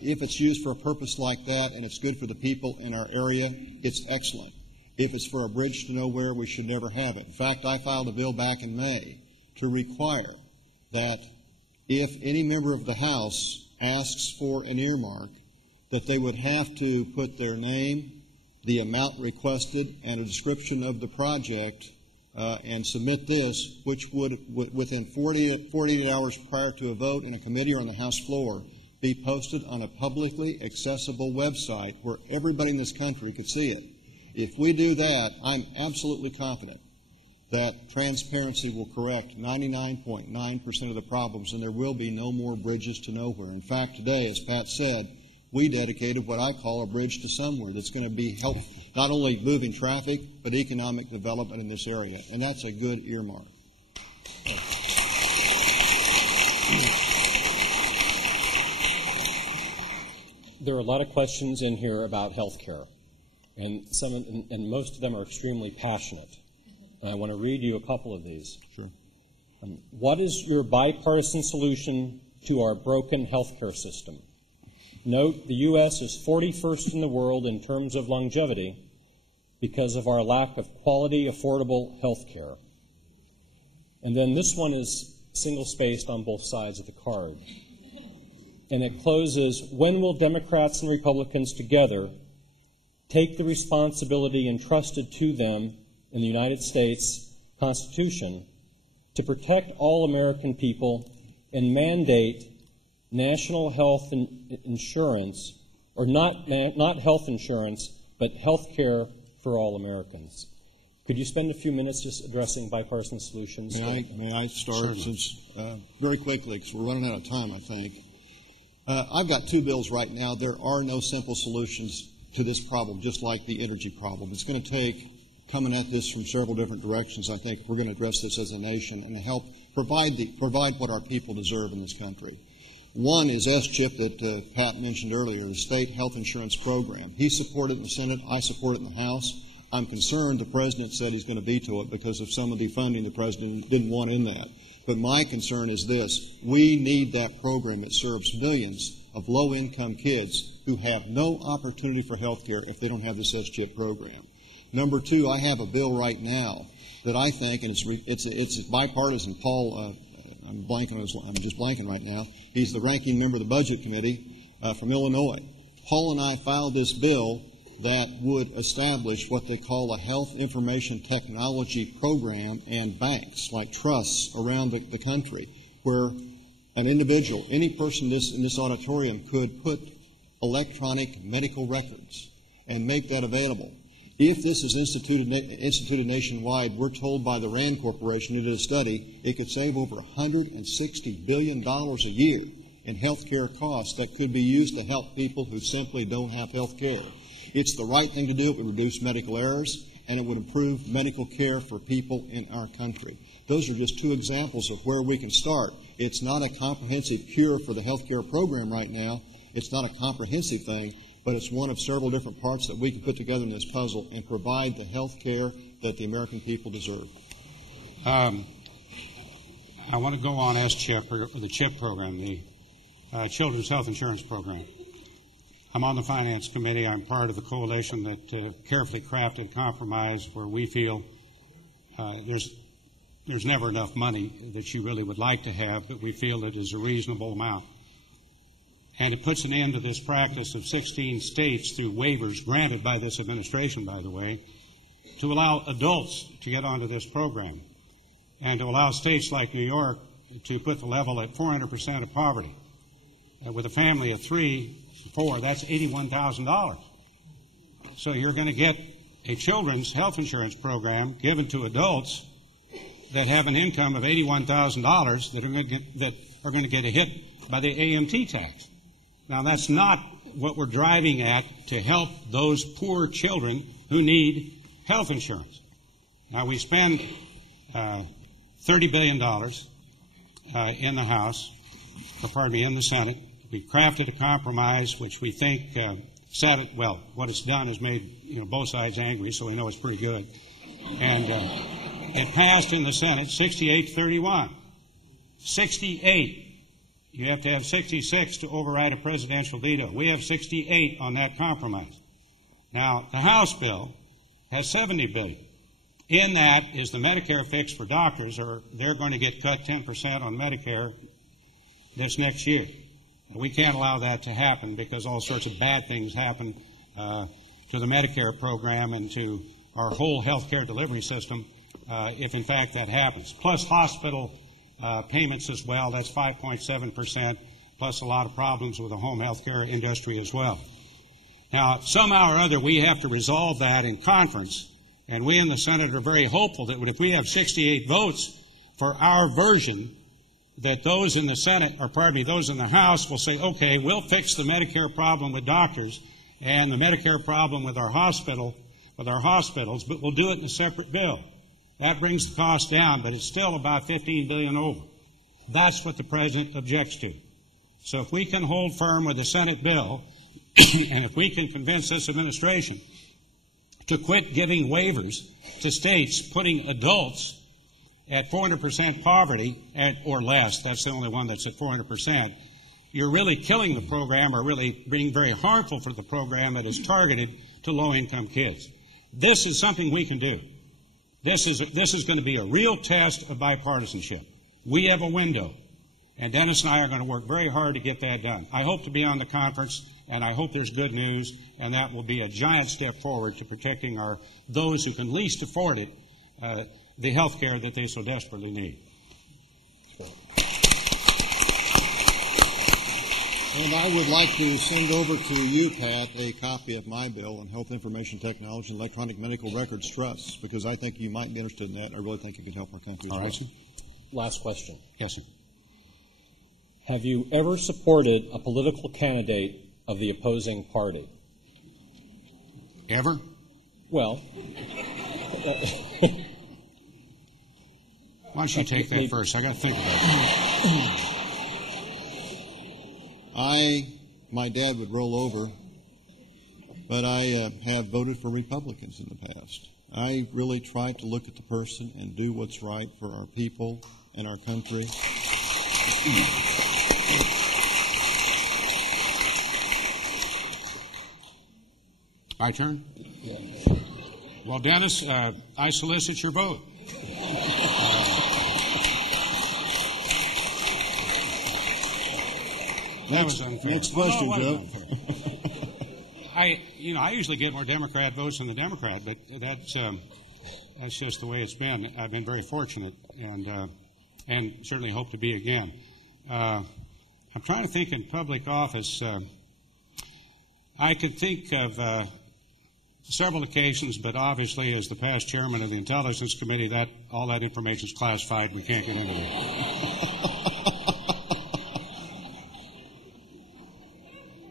If it's used for a purpose like that and it's good for the people in our area, it's excellent. If it's for a bridge to nowhere, we should never have it. In fact, I filed a bill back in May to require that if any member of the House asks for an earmark, that they would have to put their name, the amount requested, and a description of the project and submit this, which would, within 48 hours prior to a vote in a committee or on the House floor, be posted on a publicly accessible website where everybody in this country could see it. If we do that, I'm absolutely confident that transparency will correct 99.9% of the problems, and there will be no more bridges to nowhere. In fact, today, as Pat said, we dedicated what I call a bridge to somewhere that's going to be help not only moving traffic, but economic development in this area, and that's a good earmark. There are a lot of questions in here about health care, and most of them are extremely passionate. And I want to read you a couple of these. Sure. What is your bipartisan solution to our broken health care system? Note, the U.S. is 41st in the world in terms of longevity because of our lack of quality, affordable health care. And then this one is single-spaced on both sides of the card. And it closes, when will Democrats and Republicans together take the responsibility entrusted to them in the United States Constitution to protect all American people and mandate national health insurance, or not health insurance, but health care for all Americans? Could you spend a few minutes just addressing bipartisan solutions? May I start? Since, very quickly, because we're running out of time, I think. I've got two bills right now. There are no simple solutions to this problem, just like the energy problem. It's going to take, coming at this from several different directions, I think we're going to address this as a nation and help provide what our people deserve in this country. One is S-CHIP that Pat mentioned earlier, the state health insurance program. He supported it in the Senate. I support it in the House. I'm concerned the President said he's going to veto it because of some of the funding the President didn't want in that. But my concern is this. We need that program. It serves millions of low-income kids who have no opportunity for health care if they don't have this S-CHIP program. Number two, I have a bill right now that I think, and it's bipartisan. Paul, I'm just blanking right now. He's the ranking member of the Budget Committee from Illinois. Paul and I filed this bill that would establish what they call a health information technology program and banks, like trusts around the country, where an individual, any person in this auditorium could put electronic medical records and make that available. If this is instituted nationwide, we're told by the RAND Corporation who did a study, it could save over $160 billion a year in health care costs that could be used to help people who simply don't have health care. It's the right thing to do. It would reduce medical errors, and it would improve medical care for people in our country. Those are just two examples of where we can start. It's not a comprehensive cure for the health care program right now. It's not a comprehensive thing, but it's one of several different parts that we can put together in this puzzle and provide the health care that the American people deserve. I want to go on S-CHIP, or the CHIP program, the Children's Health Insurance Program. I'm on the Finance Committee. I'm part of the coalition that carefully crafted compromise where we feel there's never enough money that you really would like to have, but we feel it is a reasonable amount. And it puts an end to this practice of 16 states, through waivers granted by this administration, by the way, to allow adults to get onto this program, and to allow states like New York to put the level at 400% of poverty. With a family of 4, that's $81,000. So you're going to get a children's health insurance program given to adults that have an income of $81,000 that are going to get a hit by the AMT tax. Now, that's not what we're driving at to help those poor children who need health insurance. Now, we spend $30 billion in the House, in the Senate. We crafted a compromise which we think what it's done is made both sides angry, so we know it's pretty good. And it passed in the Senate 68-31. 68. You have to have 66 to override a presidential veto. We have 68 on that compromise. Now, the House bill has $70 billion. In that is the Medicare fix for doctors, or they're going to get cut 10% on Medicare this next year. We can't allow that to happen because all sorts of bad things happen to the Medicare program and to our whole health care delivery system if in fact that happens. Plus hospital payments as well, that's 5.7%, plus a lot of problems with the home health care industry as well. Now, somehow or other, we have to resolve that in conference, and we in the Senate are very hopeful that if we have 68 votes for our version, that those in the Senate, or pardon me, those in the House will say, okay, we'll fix the Medicare problem with doctors and the Medicare problem with our hospitals, but we'll do it in a separate bill. That brings the cost down, but it's still about $15 billion over. That's what the President objects to. So if we can hold firm with the Senate bill, and if we can convince this administration to quit giving waivers to states putting adults at 400% poverty or less, that's the only one that's at 400%, you're really killing the program or really being very harmful for the program that is targeted to low-income kids. This is something we can do. This is going to be a real test of bipartisanship. We have a window, and Dennis and I are going to work very hard to get that done. I hope to be on the conference, and I hope there's good news, and that will be a giant step forward to protecting those who can least afford it, the health care that they so desperately need. And I would like to send over to you, Pat, a copy of my bill on Health Information Technology and Electronic Medical Records Trusts, because I think you might be interested in that. I really think it could help our country. All right, sir. Last question. Yes, sir. Have you ever supported a political candidate of the opposing party? Ever? Well, why don't you take that first? I got to think about it. My dad would roll over, but I have voted for Republicans in the past. I really try to look at the person and do what's right for our people and our country. My turn? Well, Dennis, I solicit your vote. That was unfair. Next question, Joe. I usually get more Democrat votes than the Democrat, but that's just the way it's been. I've been very fortunate, and certainly hope to be again. I'm trying to think in public office. I could think of several occasions, but obviously, as the past chairman of the Intelligence Committee, all that information is classified. We can't get into it.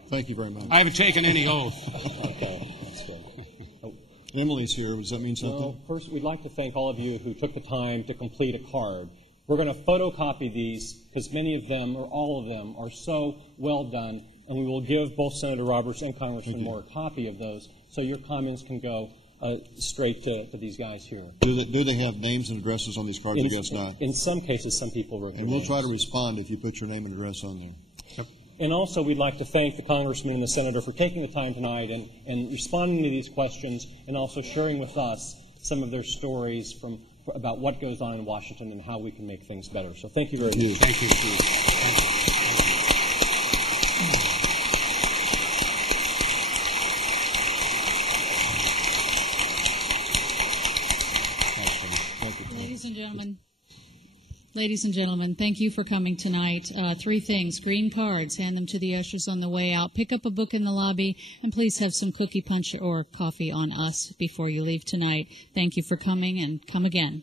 Thank you very much. I haven't taken any oath. Okay, that's good. Emily's here. Does that mean something? Well, first, we'd like to thank all of you who took the time to complete a card. We're going to photocopy these because many of them, or all of them, are so well done, and we will give both Senator Roberts and Congressman Moore a copy of those so your comments can go straight to these guys here. Do they have names and addresses on these cards? I guess not. In some cases, some people wrote. And we'll try to respond if you put your name and address on there. Yep. And also, we'd like to thank the Congressman and the Senator for taking the time tonight and responding to these questions and also sharing with us some of their stories about what goes on in Washington and how we can make things better. So thank you very much. Thank you. Ladies and gentlemen, thank you for coming tonight. 3 things. Green cards. Hand them to the ushers on the way out. Pick up a book in the lobby, and please have some cookie punch or coffee on us before you leave tonight. Thank you for coming, and come again.